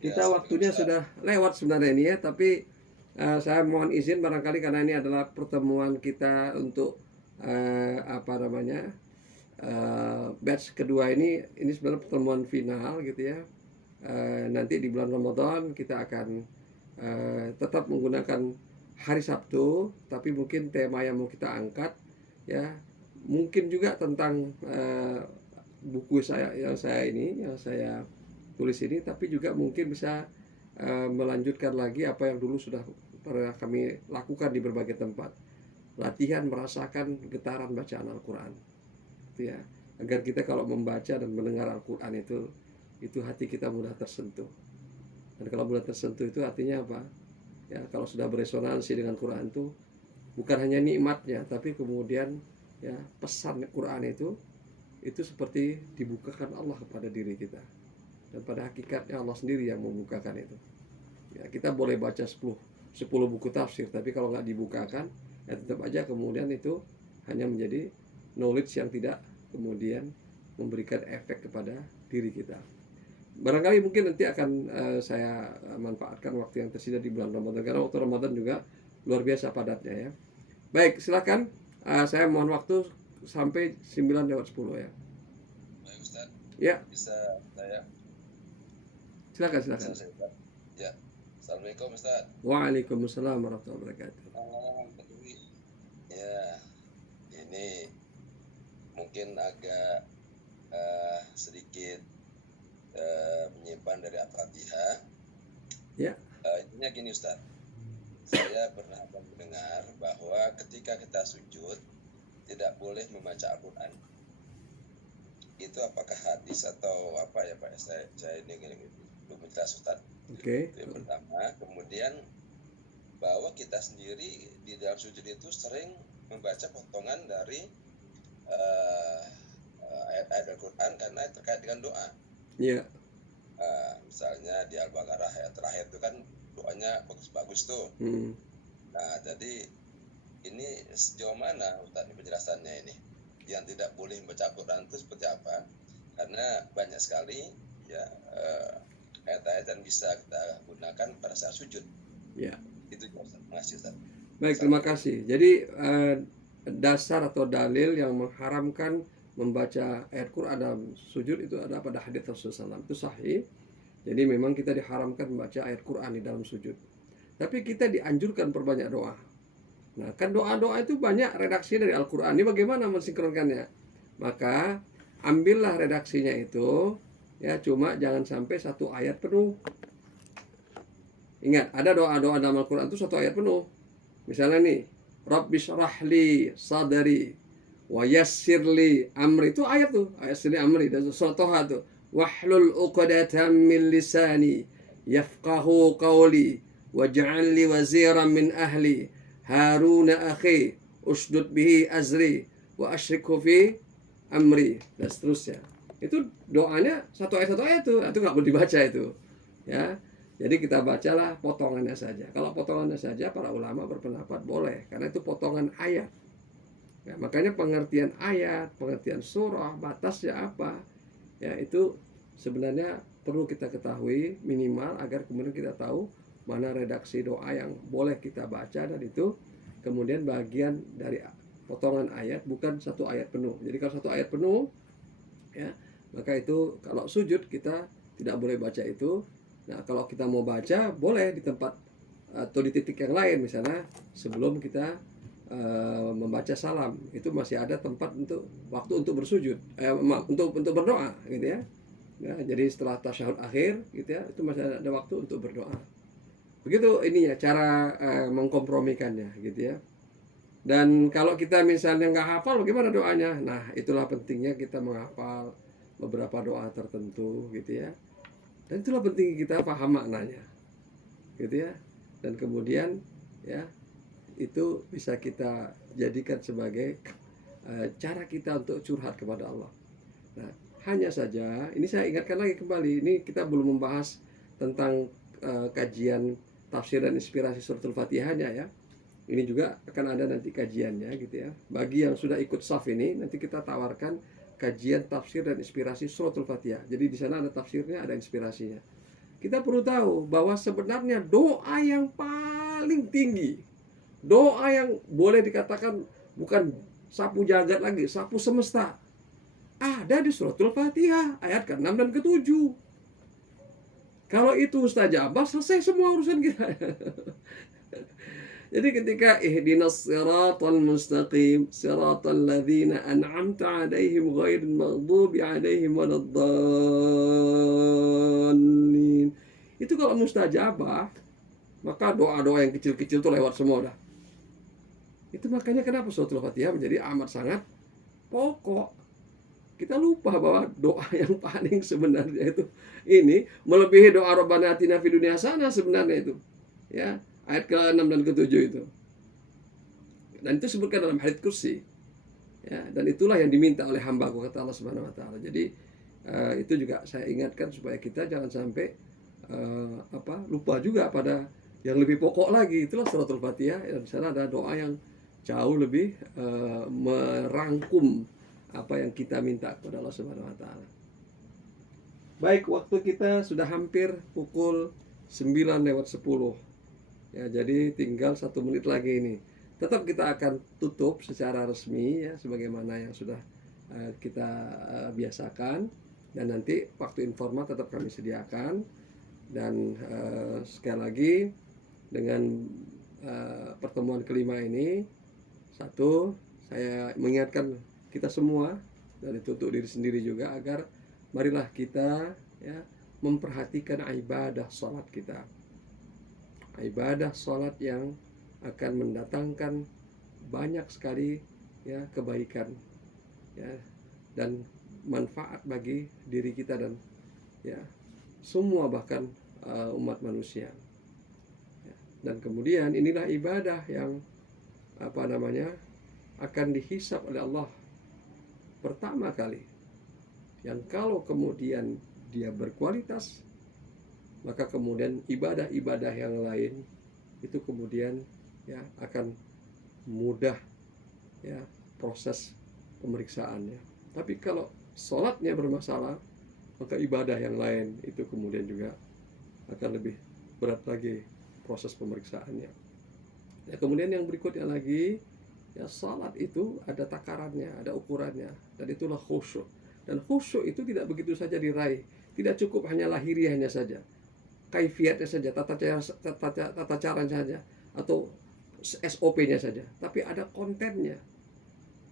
Kita waktunya sudah lewat sebenarnya ini ya, tapi saya mohon izin barangkali karena ini adalah pertemuan kita untuk batch kedua ini sebenarnya pertemuan final gitu ya. Nanti di bulan Ramadan kita akan tetap menggunakan hari Sabtu, tapi mungkin tema yang mau kita angkat ya mungkin juga tentang buku yang saya tulis ini, tapi juga mungkin bisa melanjutkan lagi apa yang dulu sudah pernah kami lakukan di berbagai tempat. Latihan merasakan getaran bacaan Al-Quran, gitu ya, agar kita kalau membaca dan mendengar Al-Quran itu hati kita mudah tersentuh. Dan kalau mudah tersentuh itu artinya apa? Ya, kalau sudah beresonansi dengan Quran itu bukan hanya nikmatnya, tapi kemudian ya pesan Quran itu seperti dibukakan Allah kepada diri kita. Dan pada hakikatnya Allah sendiri yang membukakan itu. Ya, kita boleh baca 10 buku tafsir, tapi kalau nggak dibukakan, ya tetap aja kemudian itu hanya menjadi knowledge yang tidak kemudian memberikan efek kepada diri kita. Barangkali mungkin nanti akan saya manfaatkan waktu yang tersisa di bulan Ramadan, karena waktu Ramadan juga luar biasa padatnya ya. Baik, silakan. Saya mohon waktu sampai 9:10 ya. Baik Ustaz. Ya. Bisa saya? Silakan. Ya. Assalamualaikum Ustaz. Waalaikumsalam warahmatullahi wabarakatuh. Ya, ini mungkin agak sedikit menyimpan dari Al-Fatihah. Ya. Intinya gini Ustaz, saya pernah mendengar bahwa ketika kita sujud tidak boleh membaca Al-Quran. Itu apakah hadis atau apa ya Pak? Saya ini belum jelas Ustaz. Oke. Itu yang pertama. Kemudian bahwa kita sendiri di dalam sujud itu sering membaca potongan dari ayat-ayat Al-Quran karena terkait dengan doa. Iya. Misalnya di Al-Baqarah ayat terakhir itu kan doanya bagus-bagus tuh. Nah, jadi ini sejauh mana Ustaz penjelasannya ini? Yang tidak boleh membaca Al-Quran itu seperti apa? Karena banyak sekali ya ayat-ayat yang bisa kita gunakan pada saat sujud. Ya. Itu Ustaz. Terima kasih Ustaz. Baik, terima kasih. Jadi dasar atau dalil yang mengharamkan membaca ayat Quran dalam sujud itu ada pada hadits Rasulullah SAW. Itu sahih. Jadi memang kita diharamkan membaca ayat Quran di dalam sujud. Tapi kita dianjurkan perbanyak doa. Nah, kan doa-doa itu banyak redaksi dari Al-Quran. Ini bagaimana mensinkronkannya? Maka ambillah redaksinya itu, ya, cuma jangan sampai satu ayat penuh. Ingat, ada doa-doa dalam Al-Quran itu satu ayat penuh. Misalnya nih, Rabbi syrahli sadari wa yassirli amri, itu ayat tuh, ayat sirli amri dari surat Toha tuh. Wahlul uqdatam min lisani yafqahu qawli waj'al li waziran min ahli Haruna akhi usdud bihi azri wa asyrikhu fi amri, dan seterusnya. Itu doanya satu ayat tuh, itu nggak boleh dibaca itu, ya. Jadi kita bacalah potongannya saja. Kalau potongannya saja para ulama berpendapat boleh, karena itu potongan ayat. Ya, makanya pengertian ayat, pengertian surah, batasnya apa, ya itu sebenarnya perlu kita ketahui minimal agar kemudian kita tahu mana redaksi doa yang boleh kita baca, dan itu kemudian bagian dari potongan ayat, bukan satu ayat penuh. Jadi kalau satu ayat penuh, ya maka itu kalau sujud kita tidak boleh baca itu. Nah, kalau kita mau baca boleh di tempat atau di titik yang lain, misalnya sebelum kita membaca salam, itu masih ada tempat untuk waktu untuk bersujud, untuk berdoa, gitu ya. Ya, jadi setelah tasyahud akhir, gitu ya, itu masih ada waktu untuk berdoa. Begitu ini ya cara mengkompromikannya, gitu ya. Dan kalau kita misalnya nggak hafal, bagaimana doanya? Nah, itulah pentingnya kita menghafal beberapa doa tertentu, gitu ya. Dan itulah penting kita paham maknanya, gitu ya. Dan kemudian ya itu bisa kita jadikan sebagai cara kita untuk curhat kepada Allah. Nah, hanya saja ini saya ingatkan lagi kembali, ini kita belum membahas tentang kajian tafsir dan inspirasi suratul Fatihahnya ya. Ini juga akan ada nanti kajiannya, gitu ya. Bagi yang sudah ikut SAF ini, nanti kita tawarkan kajian tafsir dan inspirasi suratul Fatihah. Jadi di sana ada tafsirnya, ada inspirasinya. Kita perlu tahu bahwa sebenarnya doa yang paling tinggi, doa yang boleh dikatakan bukan sapu jagat lagi, sapu semesta, ada di suratul Fatihah ayat ke-6 dan ke-7. Kalau itu mustajabah, selesai semua urusan kita. Jadi ketika ihdinas siratal mustaqim siratal ladzina an'amta 'alaihim ghairil maghdubi 'alaihim waladdallin. Itu kalau mustajabah, maka doa-doa yang kecil-kecil itu lewat semua dah. Itu makanya kenapa suratul Fatihah menjadi amat sangat pokok. Kita lupa bahwa doa yang paling sebenarnya itu ini melebihi doa Rabbana atina fid dunya hasanah sebenarnya itu. Ya, ayat ke-6 dan ke-7 itu. Dan itu disebutkan dalam hadits kursi. Ya, dan itulah yang diminta oleh hamba-Ku kata Allah Subhanahu wa taala. Jadi itu juga saya ingatkan supaya kita jangan sampai lupa juga pada yang lebih pokok lagi. Itulah suratul Fatihah, dan di sana ada doa yang jauh lebih merangkum apa yang kita minta kepada Allah Subhanahu wa taala. Baik, waktu kita sudah hampir pukul 9:10. Ya, jadi tinggal 1 menit lagi ini. Tetap kita akan tutup secara resmi ya, sebagaimana yang sudah kita biasakan. Dan nanti waktu informal tetap kami sediakan. Dan sekali lagi dengan pertemuan kelima ini, satu, saya mengingatkan kita semua, dan itu untuk diri sendiri juga, agar marilah kita ya memperhatikan ibadah sholat kita. Ibadah sholat yang akan mendatangkan banyak sekali ya kebaikan ya, dan manfaat bagi diri kita dan ya semua, bahkan umat manusia ya. Dan kemudian inilah ibadah yang akan dihisab oleh Allah pertama kali, yang kalau kemudian dia berkualitas, maka kemudian ibadah-ibadah yang lain itu kemudian ya akan mudah ya proses pemeriksaannya. Tapi kalau sholatnya bermasalah, maka ibadah yang lain itu kemudian juga akan lebih berat lagi proses pemeriksaannya. Ya, kemudian yang berikutnya lagi, ya salat itu ada takarannya, ada ukurannya, dan itulah khusyuk. Dan khusyuk itu tidak begitu saja diraih, tidak cukup hanya lahiriahnya saja, kaifiatnya saja, tata caranya saja, atau SOP-nya saja, tapi ada kontennya,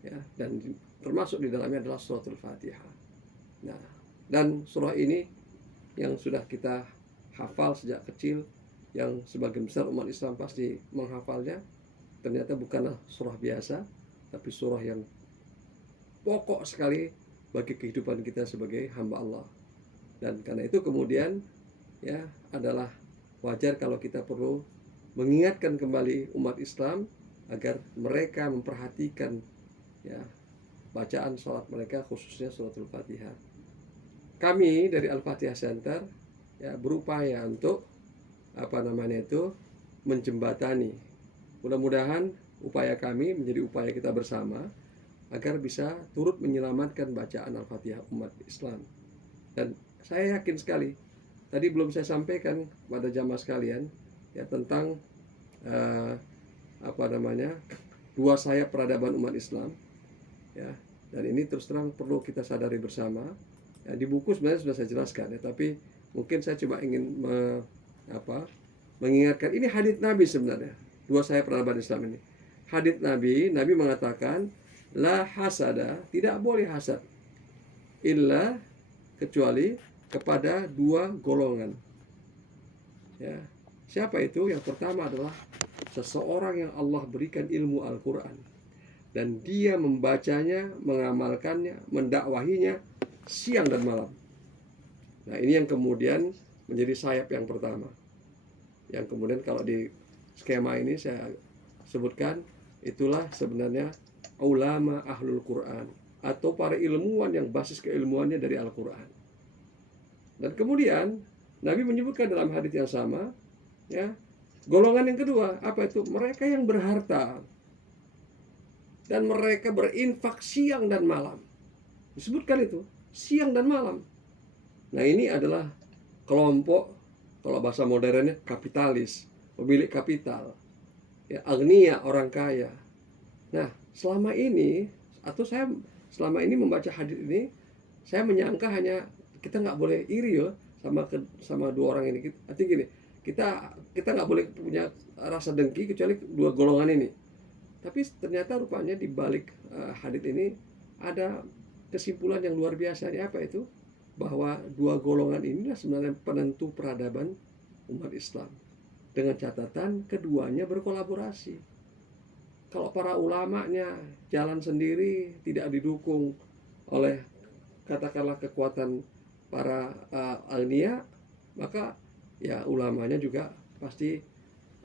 ya, dan termasuk di dalamnya adalah suratul Fatihah. Nah, dan surah ini yang sudah kita hafal sejak kecil, yang sebagian besar umat Islam pasti menghafalnya, ternyata bukanlah surah biasa, tapi surah yang pokok sekali bagi kehidupan kita sebagai hamba Allah. Dan karena itu kemudian ya adalah wajar kalau kita perlu mengingatkan kembali umat Islam agar mereka memperhatikan ya bacaan sholat mereka, khususnya suratul Fatihah. Kami dari Al-Fatihah Center ya berupaya untuk menjembatani. Mudah-mudahan upaya kami menjadi upaya kita bersama agar bisa turut menyelamatkan bacaan Al-Fatihah umat Islam. Dan saya yakin sekali, tadi belum saya sampaikan kepada jamaah sekalian ya tentang dua sayap peradaban umat Islam ya, dan ini terus terang perlu kita sadari bersama ya. Di buku sebenarnya sudah saya jelaskan ya, tapi mungkin saya coba ingin mengingatkan, ini hadits Nabi sebenarnya, dua sayap peradaban Islam ini. Hadits Nabi mengatakan la hasada, tidak boleh hasad illa kecuali kepada dua golongan ya. Siapa itu? Yang pertama adalah seseorang yang Allah berikan ilmu Al-Quran dan dia membacanya, mengamalkannya, mendakwahinya siang dan malam. Nah, ini yang kemudian menjadi sayap yang pertama, yang kemudian kalau di skema ini saya sebutkan, itulah sebenarnya ulama ahlul Quran, atau para ilmuwan yang basis keilmuannya dari Al-Quran. Dan kemudian Nabi menyebutkan dalam hadits yang sama ya, golongan yang kedua, apa itu? Mereka yang berharta dan mereka berinfak siang dan malam. Disebutkan itu, siang dan malam. Nah, ini adalah kelompok, kalau bahasa modernnya kapitalis, pemilik kapital ya, agniya, orang kaya. Nah, selama ini selama ini membaca hadis ini, saya menyangka hanya kita nggak boleh iri ya sama dua orang ini. Artinya gini, kita nggak boleh punya rasa dengki kecuali dua golongan ini. Tapi ternyata rupanya di balik hadits ini ada kesimpulan yang luar biasa. Ini apa itu? Bahwa dua golongan inilah sebenarnya penentu peradaban umat Islam. Dengan catatan keduanya berkolaborasi. Kalau para ulamanya jalan sendiri, tidak didukung oleh katakanlah kekuatan para agnia, maka ya ulamanya juga pasti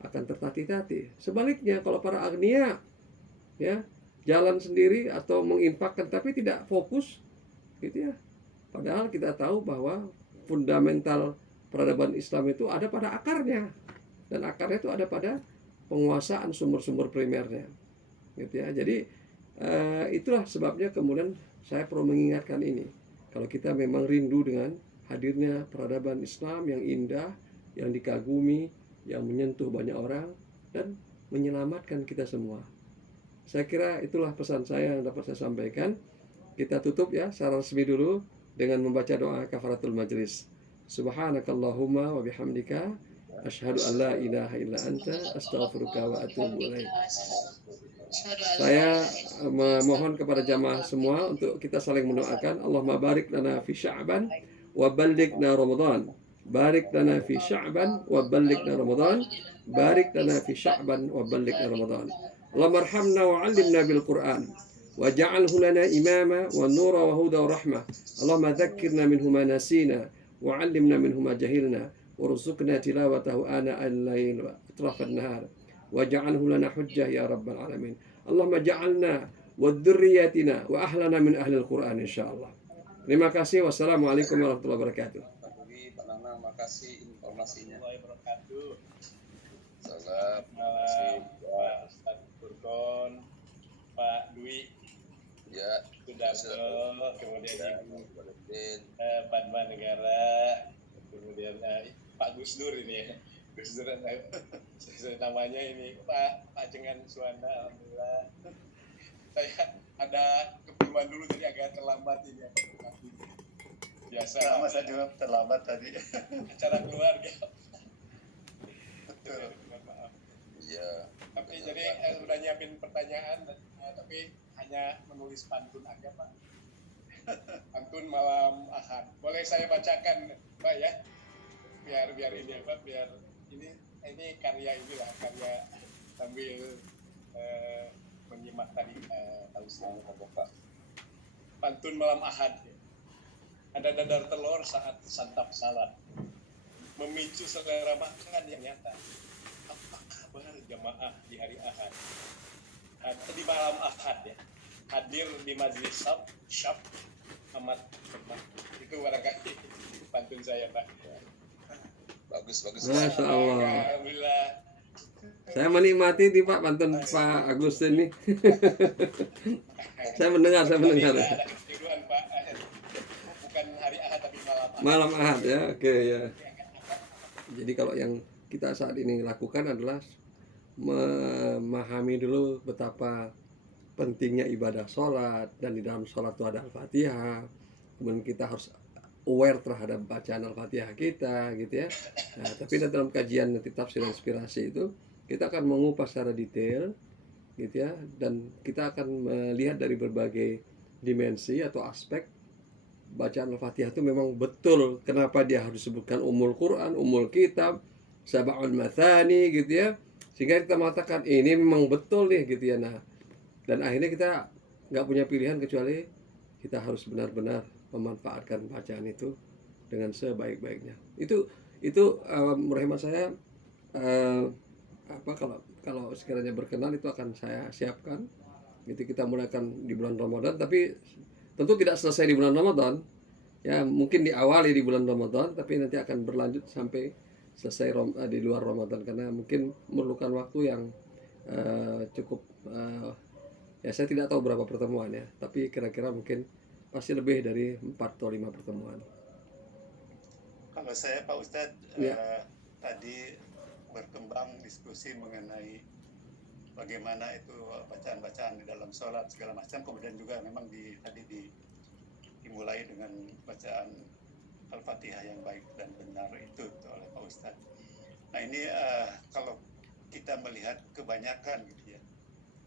akan tertatih-tatih. Sebaliknya kalau para agnia ya jalan sendiri atau menginfakkan tapi tidak fokus gitu ya. Padahal kita tahu bahwa fundamental peradaban Islam itu ada pada akarnya, dan akarnya itu ada pada penguasaan sumber-sumber primernya gitu ya. Jadi itulah sebabnya kemudian saya perlu mengingatkan ini. Kalau kita memang rindu dengan hadirnya peradaban Islam yang indah, yang dikagumi, yang menyentuh banyak orang dan menyelamatkan kita semua. Saya kira itulah pesan saya yang dapat saya sampaikan. Kita tutup ya secara resmi dulu dengan membaca doa kafaratul majlis. Subhanakallahumma wa bihamdika asyhadu an la ilaha illa anta astaghfiruka wa atubu ilaik. Saya memohon kepada jamaah semua untuk kita saling mendoakan. Allahumma barik lana fi Sya'ban wa ballighna Ramadan. Barik lana fi Sya'ban wa ballighna Ramadan. Barik lana fi Sya'ban wa ballighna Ramadan. Allahumma arhamna wa 'allimna bil Qur'an waj'alhu lana imama wa nura wa huda wa rahmah. Allahumma dhakkirna minhu ma nasina wa 'allimna minhu ma jahilna warzuqna tilawatahu ana al-lail wa atraf an-nahar waj'alhu lana hujjah ya rabbal alamin. Allahumma ja'alna wa dzurriyyatina wa ahlana min ahli al-Qur'an insyaallah. Terima kasih. Wassalamualaikum warahmatullahi wabarakatuh. Pak Dwi, Pak Nana, makasih informasinya. Wabarakatuh. Salam. Malam, Pak Ustadz Furqon, Pak Dwi, Ya, Sudarso, kemudian Ibu Waalaikumsalam. Padma Negara, kemudian Pak Gus Dur ini ya. Gus Dur namanya ini Pak Jengan Suwana, alhamdulillah. Saya ada keperluan dulu jadi agak terlambat ini ya. Biasa. Sama saya juga terlambat tadi. Acara keluarga. Betul. Maaf. Iya. Tapi jadi udah nyiapin pertanyaan, tapi hanya menulis pantun aja Pak. Pantun malam Ahad. Boleh saya bacakan Pak ya? Biar ini apa? Biar ini karya inilah karya sambil menyimak tadi tausiah Bapak. Pantun malam Ahad. Ada dadar telur saat santap salad, memicu selera makan yang nyata. Apa kabar jamaah di hari Ahad? Di malam Ahad ya. Hadir di majelis syab amat berkah. Itu barangkali pantun saya Pak. Bagus. Masya Allah. Alhamdulillah. Saya menikmati nih Pak pantun Pak Agustin nih. Saya mendengar. Tidak ada ketiduran Pak. Bukan hari Ahad tapi malam Ahad. Malam Ahad ya, oke ya. Jadi kalau yang kita saat ini lakukan adalah memahami dulu betapa pentingnya ibadah sholat, dan di dalam sholat itu ada Al-Fatihah. Kemudian kita harus aware terhadap bacaan Al-Fatihah kita gitu ya. Nah, tapi dalam kajian nanti tafsir inspirasi itu kita akan mengupas secara detail gitu ya, dan kita akan melihat dari berbagai dimensi atau aspek bacaan Al-Fatihah itu memang betul kenapa dia harus disebutkan Ummul Quran, Ummul Kitab, Sab'ul Mathani gitu ya. Sehingga kita mengatakan ini memang betul nih gitu ya. Nah, dan akhirnya kita nggak punya pilihan kecuali kita harus benar-benar memanfaatkan bacaan itu dengan sebaik-baiknya. Itu menurut hemat saya kalau sekiranya berkenan itu akan saya siapkan. Gitu kita mulaikan di bulan Ramadan, tapi tentu tidak selesai di bulan Ramadan. Ya, mungkin diawali di bulan Ramadan tapi nanti akan berlanjut sampai selesai di luar Ramadan, karena mungkin memerlukan waktu yang cukup ya saya tidak tahu berapa pertemuan ya, tapi kira-kira mungkin pasti lebih dari 4 atau 5 pertemuan. Kalau saya Pak Ustadz Ya. tadi berkembang diskusi mengenai bagaimana itu bacaan-bacaan di dalam sholat segala macam, kemudian juga memang tadi dimulai dengan bacaan Al-Fatihah yang baik dan benar itu oleh Pak Ustadz. Nah ini kalau kita melihat kebanyakan gitu ya,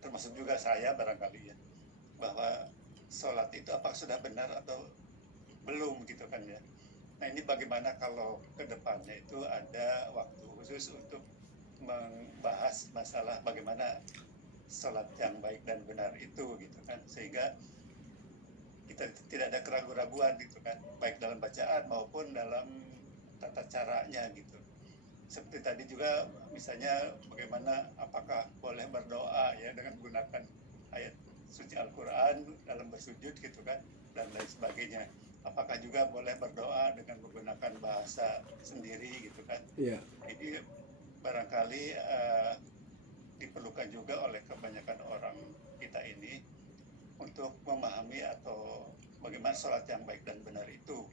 termasuk juga saya barangkali ya, bahwa sholat itu apakah sudah benar atau belum gitu kan ya. Nah ini bagaimana kalau ke depannya itu ada waktu khusus untuk membahas masalah bagaimana sholat yang baik dan benar itu gitu kan, sehingga kita tidak ada keraguan-raguan gitu kan, baik dalam bacaan maupun dalam tata caranya gitu. Seperti tadi juga misalnya bagaimana apakah boleh berdoa ya dengan menggunakan ayat suci Al-Quran dalam bersujud gitu kan, dan lain sebagainya. Apakah juga boleh berdoa dengan menggunakan bahasa sendiri gitu kan. Iya. Jadi barangkali diperlukan juga oleh kebanyakan orang kita ini untuk memahami atau bagaimana sholat yang baik dan benar itu.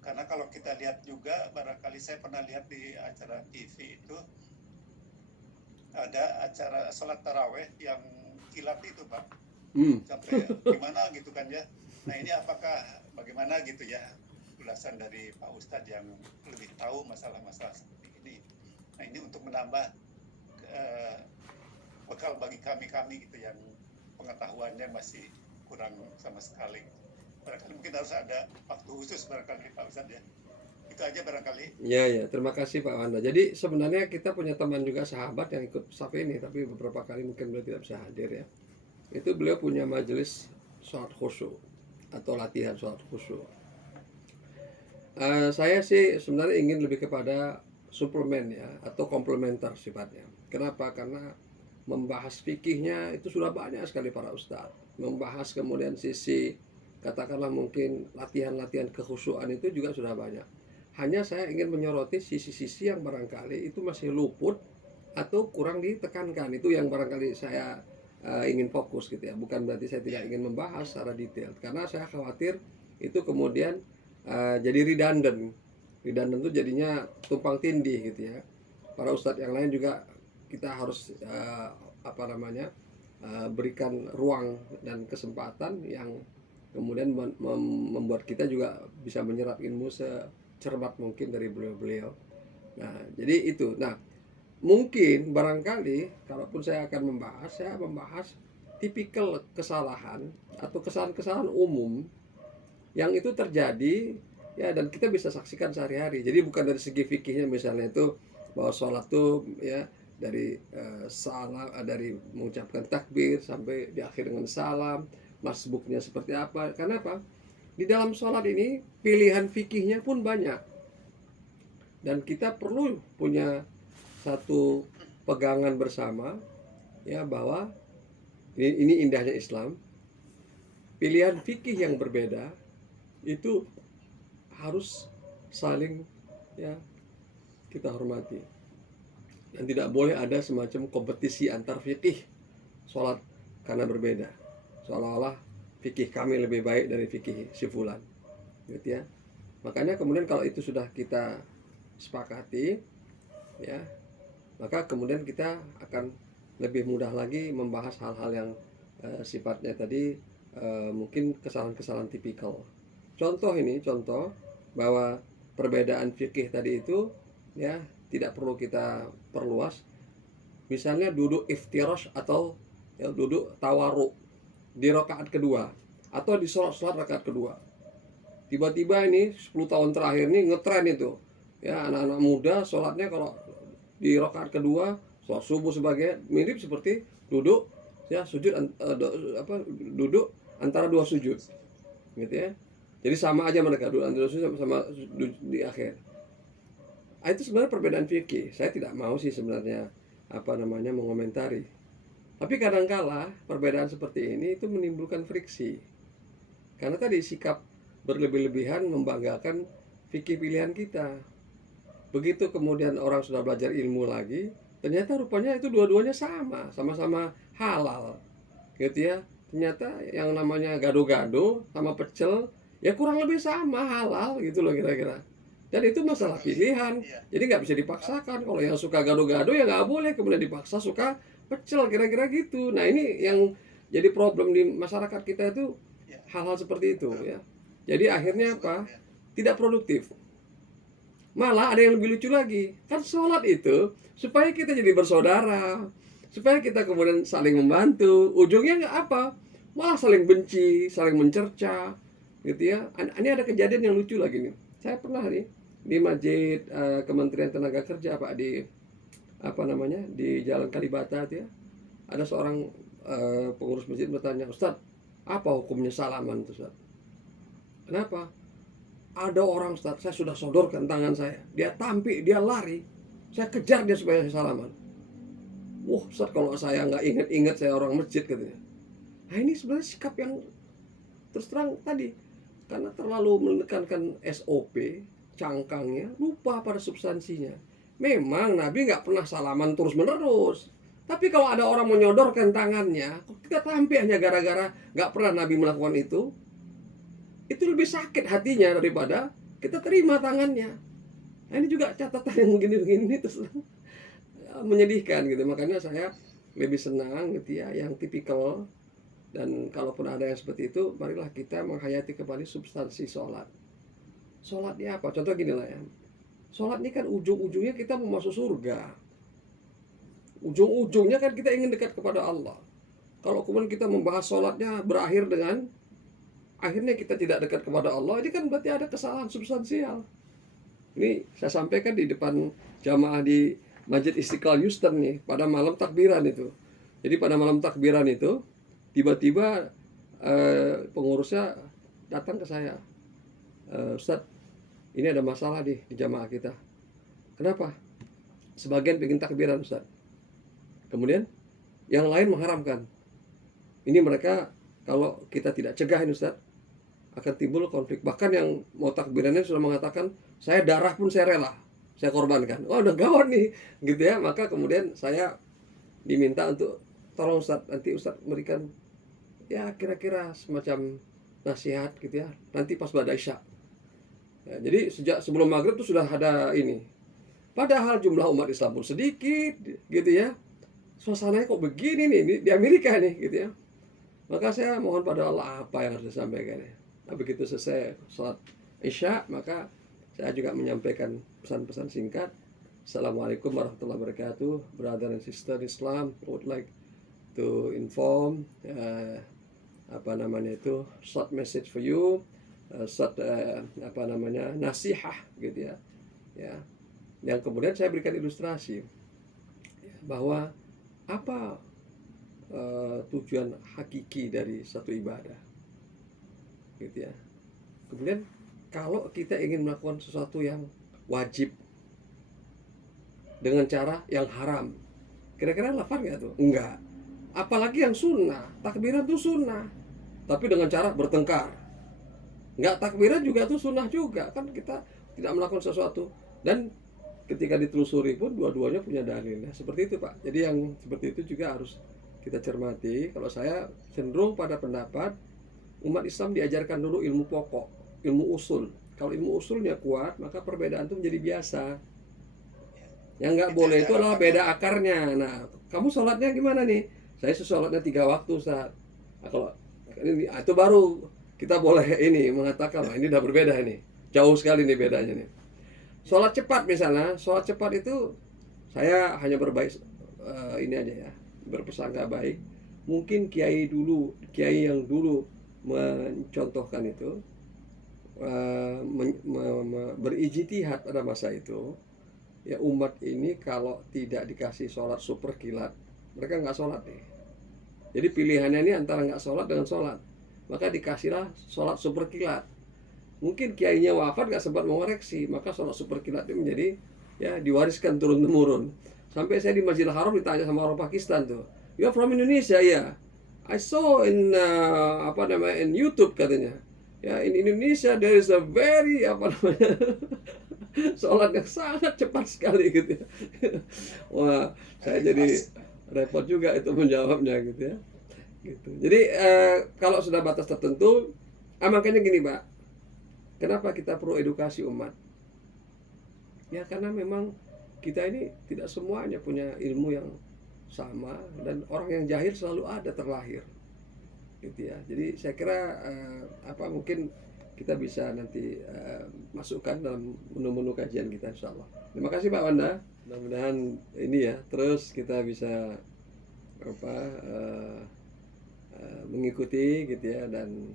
Karena kalau kita lihat juga, barangkali saya pernah lihat di acara TV itu ada acara sholat taraweh yang kilat itu Pak, sampai gimana gitu kan ya. Nah ini apakah bagaimana gitu ya, ulasan dari Pak Ustadz yang lebih tahu masalah-masalah seperti ini. Nah ini untuk menambah bekal bagi kami gitu yang pengetahuannya masih kurang sama sekali. Barangkali mungkin harus ada waktu khusus barangkali Pak Ustadz ya. Itu aja barangkali. Ya, terima kasih Pak Wanda. Jadi sebenarnya kita punya teman juga sahabat yang ikut staff ini, tapi beberapa kali mungkin beliau tidak bisa hadir ya. Itu beliau punya majelis sholat khusyuk atau latihan sholat khusyuk. Saya sih sebenarnya ingin lebih kepada suplemen ya, atau komplementer sifatnya. Kenapa? Karena membahas fikihnya itu sudah banyak sekali para ustadz. Membahas kemudian sisi katakanlah mungkin latihan-latihan kekhusyuan itu juga sudah banyak. Hanya saya ingin menyoroti sisi-sisi yang barangkali itu masih luput atau kurang ditekankan. Itu yang barangkali saya ingin fokus gitu ya. Bukan berarti saya tidak ingin membahas secara detail, karena saya khawatir itu kemudian jadi redundant. Redundant itu jadinya tumpang tindih gitu ya. Para ustadz yang lain juga kita harus berikan ruang dan kesempatan yang kemudian membuat kita juga bisa menyerap ilmu secermat mungkin dari beliau-beliau. Nah, jadi itu. Nah, mungkin barangkali kalaupun saya akan saya membahas tipikal kesalahan atau kesalahan-kesalahan umum yang itu terjadi ya, dan kita bisa saksikan sehari-hari. Jadi bukan dari segi fikihnya misalnya itu bahwa sholat tuh ya dari salam, dari mengucapkan takbir sampai di akhir dengan salam, masbuknya seperti apa. Karena apa? Di dalam sholat ini pilihan fikihnya pun banyak, dan kita perlu punya satu pegangan bersama ya, bahwa ini indahnya Islam. Pilihan fikih yang berbeda itu harus saling ya kita hormati, dan tidak boleh ada semacam kompetisi antar fikih sholat karena berbeda, seolah-olah fikih kami lebih baik dari fikih si fulan gitu ya. Makanya kemudian kalau itu sudah kita sepakati ya, maka kemudian kita akan lebih mudah lagi membahas hal-hal yang sifatnya tadi mungkin kesalahan-kesalahan tipikal. Contoh bahwa perbedaan fikih tadi itu ya tidak perlu kita perluas. Misalnya duduk iftirash atau ya, duduk tawaruk di rakaat kedua atau di sholat rakaat kedua. Tiba-tiba ini 10 tahun terakhir ini ngetren itu ya, anak-anak muda sholatnya kalau di rakaat kedua sholat subuh sebagai mirip seperti duduk ya sujud duduk antara dua sujud gitu ya. Jadi sama aja mereka duduk antara dua sujud sama di akhir. Itu sebenarnya perbedaan fikih. Saya tidak mau sih sebenarnya mengomentari. Tapi kadangkala perbedaan seperti ini itu menimbulkan friksi. Karena tadi sikap berlebih-lebihan membanggakan fikih pilihan kita. Begitu kemudian orang sudah belajar ilmu lagi, ternyata rupanya itu dua-duanya sama-sama halal. Gitu ya. Ternyata yang namanya gado-gado sama pecel ya kurang lebih sama halal gitu loh kira-kira. Dan itu masalah pilihan. Jadi nggak bisa dipaksakan. Kalau yang suka gado-gado ya nggak boleh kemudian dipaksa suka pecel, kira-kira gitu. Nah ini yang jadi problem di masyarakat kita itu, hal-hal seperti itu ya. Jadi akhirnya apa? Tidak produktif. Malah ada yang lebih lucu lagi. Kan sholat itu supaya kita jadi bersaudara, supaya kita kemudian saling membantu. Ujungnya nggak apa, malah saling benci, saling mencerca, gitu ya. Ini ada kejadian yang lucu lagi nih. Saya pernah nih di masjid Kementerian Tenaga Kerja, Pak, di di Jalan Kalibata itu ya. Ada seorang pengurus masjid bertanya, Ustadz, apa hukumnya salaman itu, Ustadz? Kenapa? Ada orang, Ustadz, saya sudah sodorkan tangan saya, dia tampik, dia lari, saya kejar dia supaya saya salaman. Wah, Ustadz, kalau saya nggak ingat-ingat saya orang masjid, katanya. Nah, ini sebenarnya sikap yang terus terang tadi, karena terlalu menekankan SOP, cangkangnya, lupa pada substansinya. Memang Nabi nggak pernah salaman terus-menerus, tapi kalau ada orang menyodorkan tangannya, kita tampik hanya gara-gara nggak pernah Nabi melakukan itu lebih sakit hatinya daripada kita terima tangannya. Nah, ini juga catatan yang begini-begini terus menyedihkan gitu. Makanya saya lebih senang gitu ya yang tipikal, dan kalaupun ada yang seperti itu, marilah kita menghayati kembali substansi sholat. Sholat ini apa? Contoh gini lah ya, sholat ini kan ujung-ujungnya kita mau masuk surga, ujung-ujungnya kan kita ingin dekat kepada Allah. Kalau kemudian kita membahas sholatnya berakhir dengan akhirnya kita tidak dekat kepada Allah, ini kan berarti ada kesalahan substansial. Ini saya sampaikan di depan jamaah di Masjid Istiqlal Houston nih, pada malam takbiran itu. Jadi pada malam takbiran itu, tiba-tiba pengurusnya datang ke saya, Ustadz, ini ada masalah di jamaah kita. Kenapa? Sebagian bikin takbiran, Ustadz. Kemudian yang lain mengharamkan. Ini mereka, kalau kita tidak cegahin, Ustadz, akan timbul konflik. Bahkan yang mau takbirannya sudah mengatakan, saya darah pun saya rela, saya korbankan. Oh, udah gawat nih, gitu ya. Maka kemudian saya diminta untuk, tolong Ustadz, nanti Ustadz berikan ya kira-kira semacam nasihat gitu ya, nanti pas pada Isya. Ya, jadi sejak sebelum maghrib itu sudah ada ini. Padahal jumlah umat Islam pun sedikit, gitu ya. Suasananya kok begini nih di Amerika nih, gitu ya. Maka saya mohon pada Allah apa yang harus disampaikan ya. Nah, begitu selesai sholat Isya, maka saya juga menyampaikan pesan-pesan singkat. Assalamualaikum warahmatullahi wabarakatuh. Brother and sister Islam, I would like to inform short message for you, nasihah gitu ya. Ya. Yang kemudian saya berikan ilustrasi bahwa apa tujuan hakiki dari satu ibadah, gitu ya. Kemudian kalau kita ingin melakukan sesuatu yang wajib dengan cara yang haram, kira-kira relevan nggak tuh? Enggak. Apalagi yang sunnah, takbiran tuh sunnah, tapi dengan cara bertengkar. Enggak, takbiran juga tuh sunnah juga, kan kita tidak melakukan sesuatu. Dan ketika ditelusuri pun dua-duanya punya dalilnya. Seperti itu, Pak. Jadi yang seperti itu juga harus kita cermati. Kalau saya cenderung pada pendapat umat Islam diajarkan dulu ilmu pokok, ilmu usul. Kalau ilmu usulnya kuat, maka perbedaan itu menjadi biasa. Yang nggak boleh itu adalah beda akarnya. Nah, kamu sholatnya gimana nih? Saya sholatnya 3 waktu, Ustaz. Nah, kalau ini itu baru kita boleh ini mengatakan, ini udah berbeda ini. Jauh sekali nih bedanya nih. Sholat cepat misalnya, sholat cepat itu saya hanya berbaik ini aja ya, berprasangka baik. Mungkin kiai yang dulu mencontohkan itu berijtihad pada masa itu, ya umat ini kalau tidak dikasih sholat super kilat, mereka nggak sholat nih. Jadi pilihannya ini antara nggak sholat dengan sholat, maka dikasihlah sholat super kilat. Mungkin kiainya wafat nggak sempat mengoreksi, maka sholat super kilat itu menjadi ya diwariskan turun temurun. Sampai saya di Masjidil Haram ditanya sama orang Pakistan tuh, "You are from Indonesia?" Ya, I saw in in YouTube katanya. Ya, in Indonesia there is a very sholat yang sangat cepat sekali gitu ya. Wah, saya jadi repot juga itu menjawabnya gitu ya. Gitu. Jadi kalau sudah batas tertentu, makanya gini, Pak. Kenapa kita perlu edukasi umat? Ya karena memang kita ini tidak semuanya punya ilmu yang sama, dan orang yang jahil selalu ada terlahir. Gitu ya. Jadi saya kira mungkin kita bisa nanti masukkan dalam menu-menu kajian kita insya Allah. Terima kasih Pak Wanda. Mudah-mudahan ini ya terus kita bisa mengikuti gitu ya, dan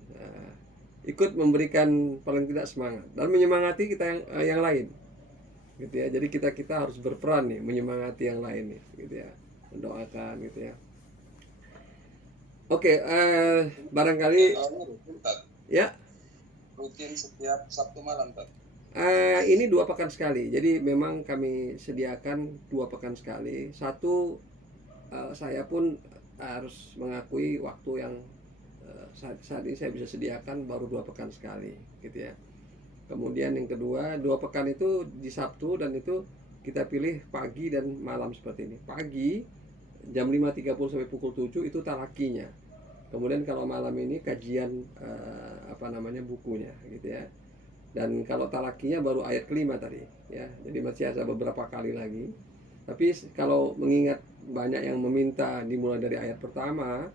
ikut memberikan paling tidak semangat dan menyemangati kita yang lain gitu ya. Jadi kita harus berperan nih menyemangati yang lain nih gitu ya, mendoakan gitu ya. Oke, barangkali ya rutin setiap Sabtu malam, Pak. Ini 2 pekan sekali. Jadi memang kami sediakan 2 pekan sekali. Satu, saya pun harus mengakui waktu yang saat ini saya bisa sediakan baru 2 pekan sekali, gitu ya. Kemudian yang kedua, 2 pekan itu di Sabtu, dan itu kita pilih pagi dan malam seperti ini. Pagi jam 5.30 sampai pukul 7 itu talakinya. Kemudian kalau malam ini kajian bukunya gitu ya. Dan kalau talakinya baru ayat kelima tadi ya. Jadi masih ada beberapa kali lagi. Tapi kalau mengingat banyak yang meminta dimulai dari ayat pertama,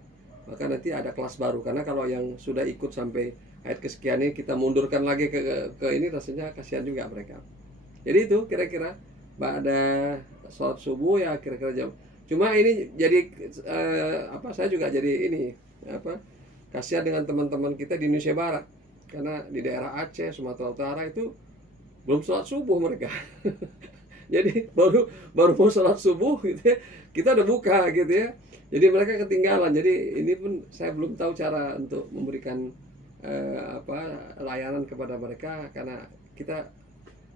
maka nanti ada kelas baru. Karena kalau yang sudah ikut sampai ayat kesekian ini kita mundurkan lagi ke ini, rasanya kasihan juga mereka. Jadi itu kira-kira pada sholat subuh ya kira-kira jam. Cuma ini jadi saya juga jadi ini kasihan dengan teman-teman kita di Indonesia Barat, karena di daerah Aceh, Sumatera Utara itu belum sholat subuh mereka. Jadi baru mau sholat subuh gitu ya, kita udah buka gitu ya. Jadi mereka ketinggalan. Jadi ini pun saya belum tahu cara untuk memberikan layanan kepada mereka, karena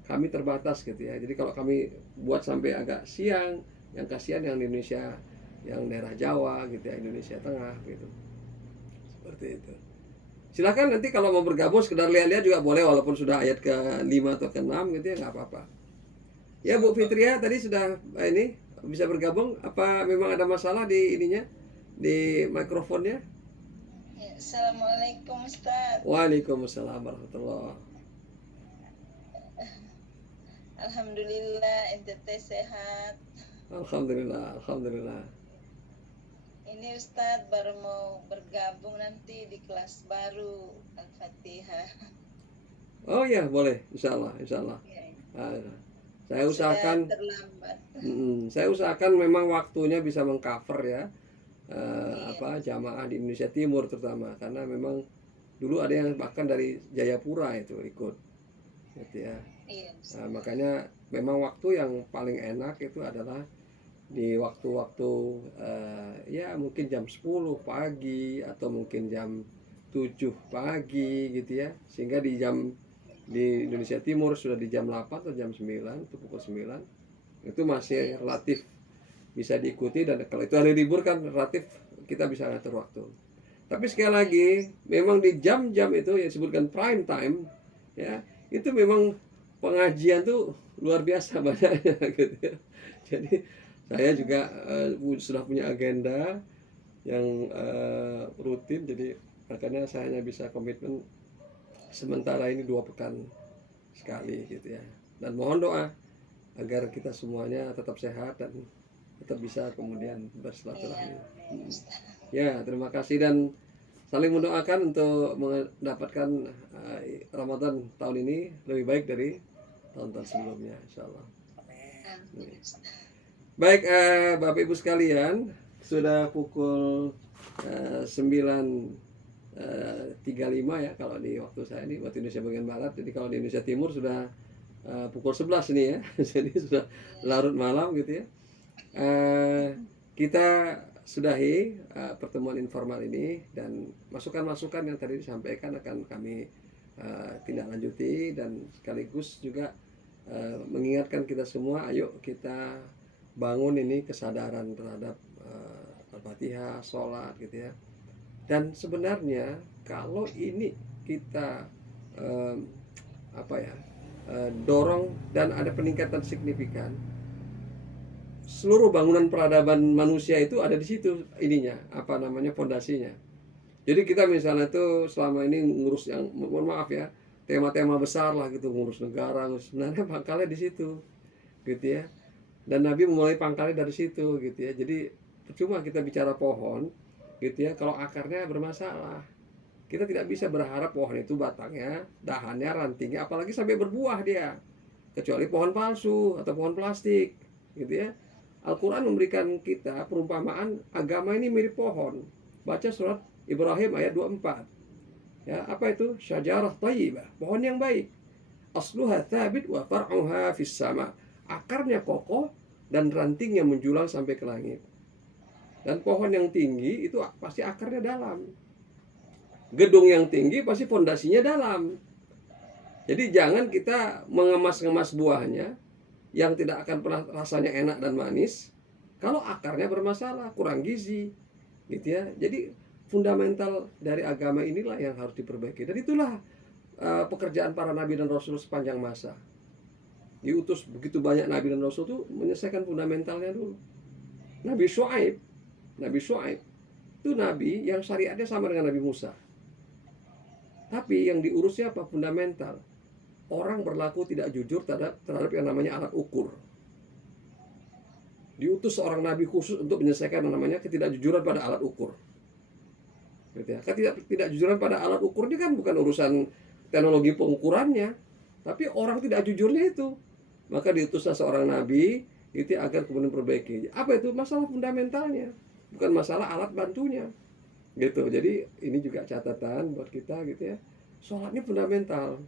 kami terbatas gitu ya. Jadi kalau kami buat sampai agak siang, yang kasihan yang di Indonesia, yang daerah Jawa gitu ya, Indonesia Tengah gitu. Seperti itu. Silakan nanti kalau mau bergabung sekedar lihat-lihat juga boleh, walaupun sudah ayat ke-5 atau ke-6 gitu ya, nggak apa-apa. Ya Bu Fitria tadi sudah ini bisa bergabung, apa memang ada masalah di ininya, di mikrofonnya? Ya, Assalamualaikum Ustaz. Waalaikumsalam warahmatullahi. Alhamdulillah ente sehat. Alhamdulillah. Ini Ustadz baru mau bergabung nanti di kelas baru Al-Fatihah. Oh ya boleh, insya Allah. Ya, Saya usahakan terlambat. Saya usahakan memang waktunya bisa mengcover ya jamaah di Indonesia Timur terutama, karena memang dulu ada yang bahkan dari Jayapura itu ikut gitu ya. Iya, Makanya memang waktu yang paling enak itu adalah di waktu-waktu ya mungkin jam 10 pagi atau mungkin jam 7 pagi gitu ya, sehingga di Indonesia Timur sudah di jam 8 atau jam 9 atau pukul 9 itu masih relatif bisa diikuti. Dan kalau itu hari libur kan relatif kita bisa ngatur waktu. Tapi sekali lagi memang di jam-jam itu yang disebutkan prime time ya, itu memang pengajian tuh luar biasa banyaknya gitu ya. Jadi saya juga sudah punya agenda yang rutin, jadi makanya saya hanya bisa komitmen sementara ini 2 pekan sekali gitu ya. Dan mohon doa agar kita semuanya tetap sehat dan tetap bisa kemudian bersilaturahmi. Ya, terima kasih dan saling mendoakan untuk mendapatkan Ramadan tahun ini lebih baik dari tahun-tahun sebelumnya, insyaallah. Amin. Baik, Bapak Ibu sekalian, sudah pukul 9.35 ya kalau di waktu saya ini, waktu Indonesia bagian barat. Jadi kalau di Indonesia Timur sudah pukul 11 ini ya. Jadi sudah larut malam gitu ya. Kita sudahi pertemuan informal ini, dan masukan-masukan yang tadi disampaikan akan kami tindak lanjuti, dan sekaligus juga mengingatkan kita semua, ayo kita bangun ini kesadaran terhadap Al-Fatihah, sholat gitu ya. Dan sebenarnya kalau ini kita dorong dan ada peningkatan signifikan, seluruh bangunan peradaban manusia itu ada di situ ininya, fondasinya. Jadi kita misalnya tuh selama ini ngurus yang, mohon maaf ya, tema-tema besar lah gitu, ngurus negara, sebenarnya pangkalnya di situ gitu ya. Dan Nabi memulai pangkalnya dari situ gitu ya. Jadi percuma kita bicara pohon gitu ya kalau akarnya bermasalah Kita tidak bisa berharap pohon itu batangnya, dahannya, rantingnya, apalagi sampai berbuah dia. Kecuali pohon palsu atau pohon plastik, gitu ya. Al-Quran memberikan kita perumpamaan agama ini mirip pohon. Baca surat Ibrahim ayat 24. Ya, apa itu? Syajarah thayyibah, pohon yang baik. Asluha thabit wa far'uha fis sama. Akarnya kokoh dan rantingnya menjulang sampai ke langit. Dan pohon yang tinggi itu pasti akarnya dalam. Gedung yang tinggi pasti fondasinya dalam. Jadi jangan kita mengemas-ngemas buahnya yang tidak akan pernah rasanya enak dan manis kalau akarnya bermasalah, kurang gizi, gitu ya. Jadi fundamental dari agama inilah yang harus diperbaiki. Dan itulah pekerjaan para nabi dan rasul sepanjang masa. Diutus begitu banyak nabi dan rasul itu menyelesaikan fundamentalnya dulu. Nabi Syuaib itu nabi yang syariatnya sama dengan Nabi Musa. Tapi yang diurusnya apa? Fundamental. Orang berlaku tidak jujur terhadap yang namanya alat ukur. Diutus seorang nabi khusus untuk menyelesaikan yang namanya ketidakjujuran pada alat ukur. Gitu ya. Ketidakjujuran pada alat ukur ini kan bukan urusan teknologi pengukurannya, tapi orang tidak jujurnya itu. Maka diutuslah seorang nabi itu agar kemudian perbaiki. Apa itu? Masalah fundamentalnya, bukan masalah alat bantunya. Gitu. Jadi ini juga catatan buat kita gitu ya. Sholat ini fundamental.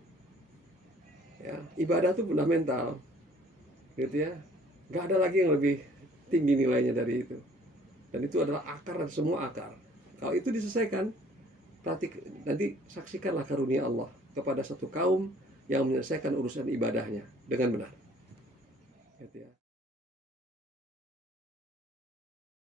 Ya, ibadah itu fundamental. Gitu ya. Gak ada lagi yang lebih tinggi nilainya dari itu. Dan itu adalah akar dari semua akar. Kalau itu diselesaikan, nanti saksikanlah karunia Allah kepada satu kaum yang menyelesaikan urusan ibadahnya dengan benar. Gitu ya.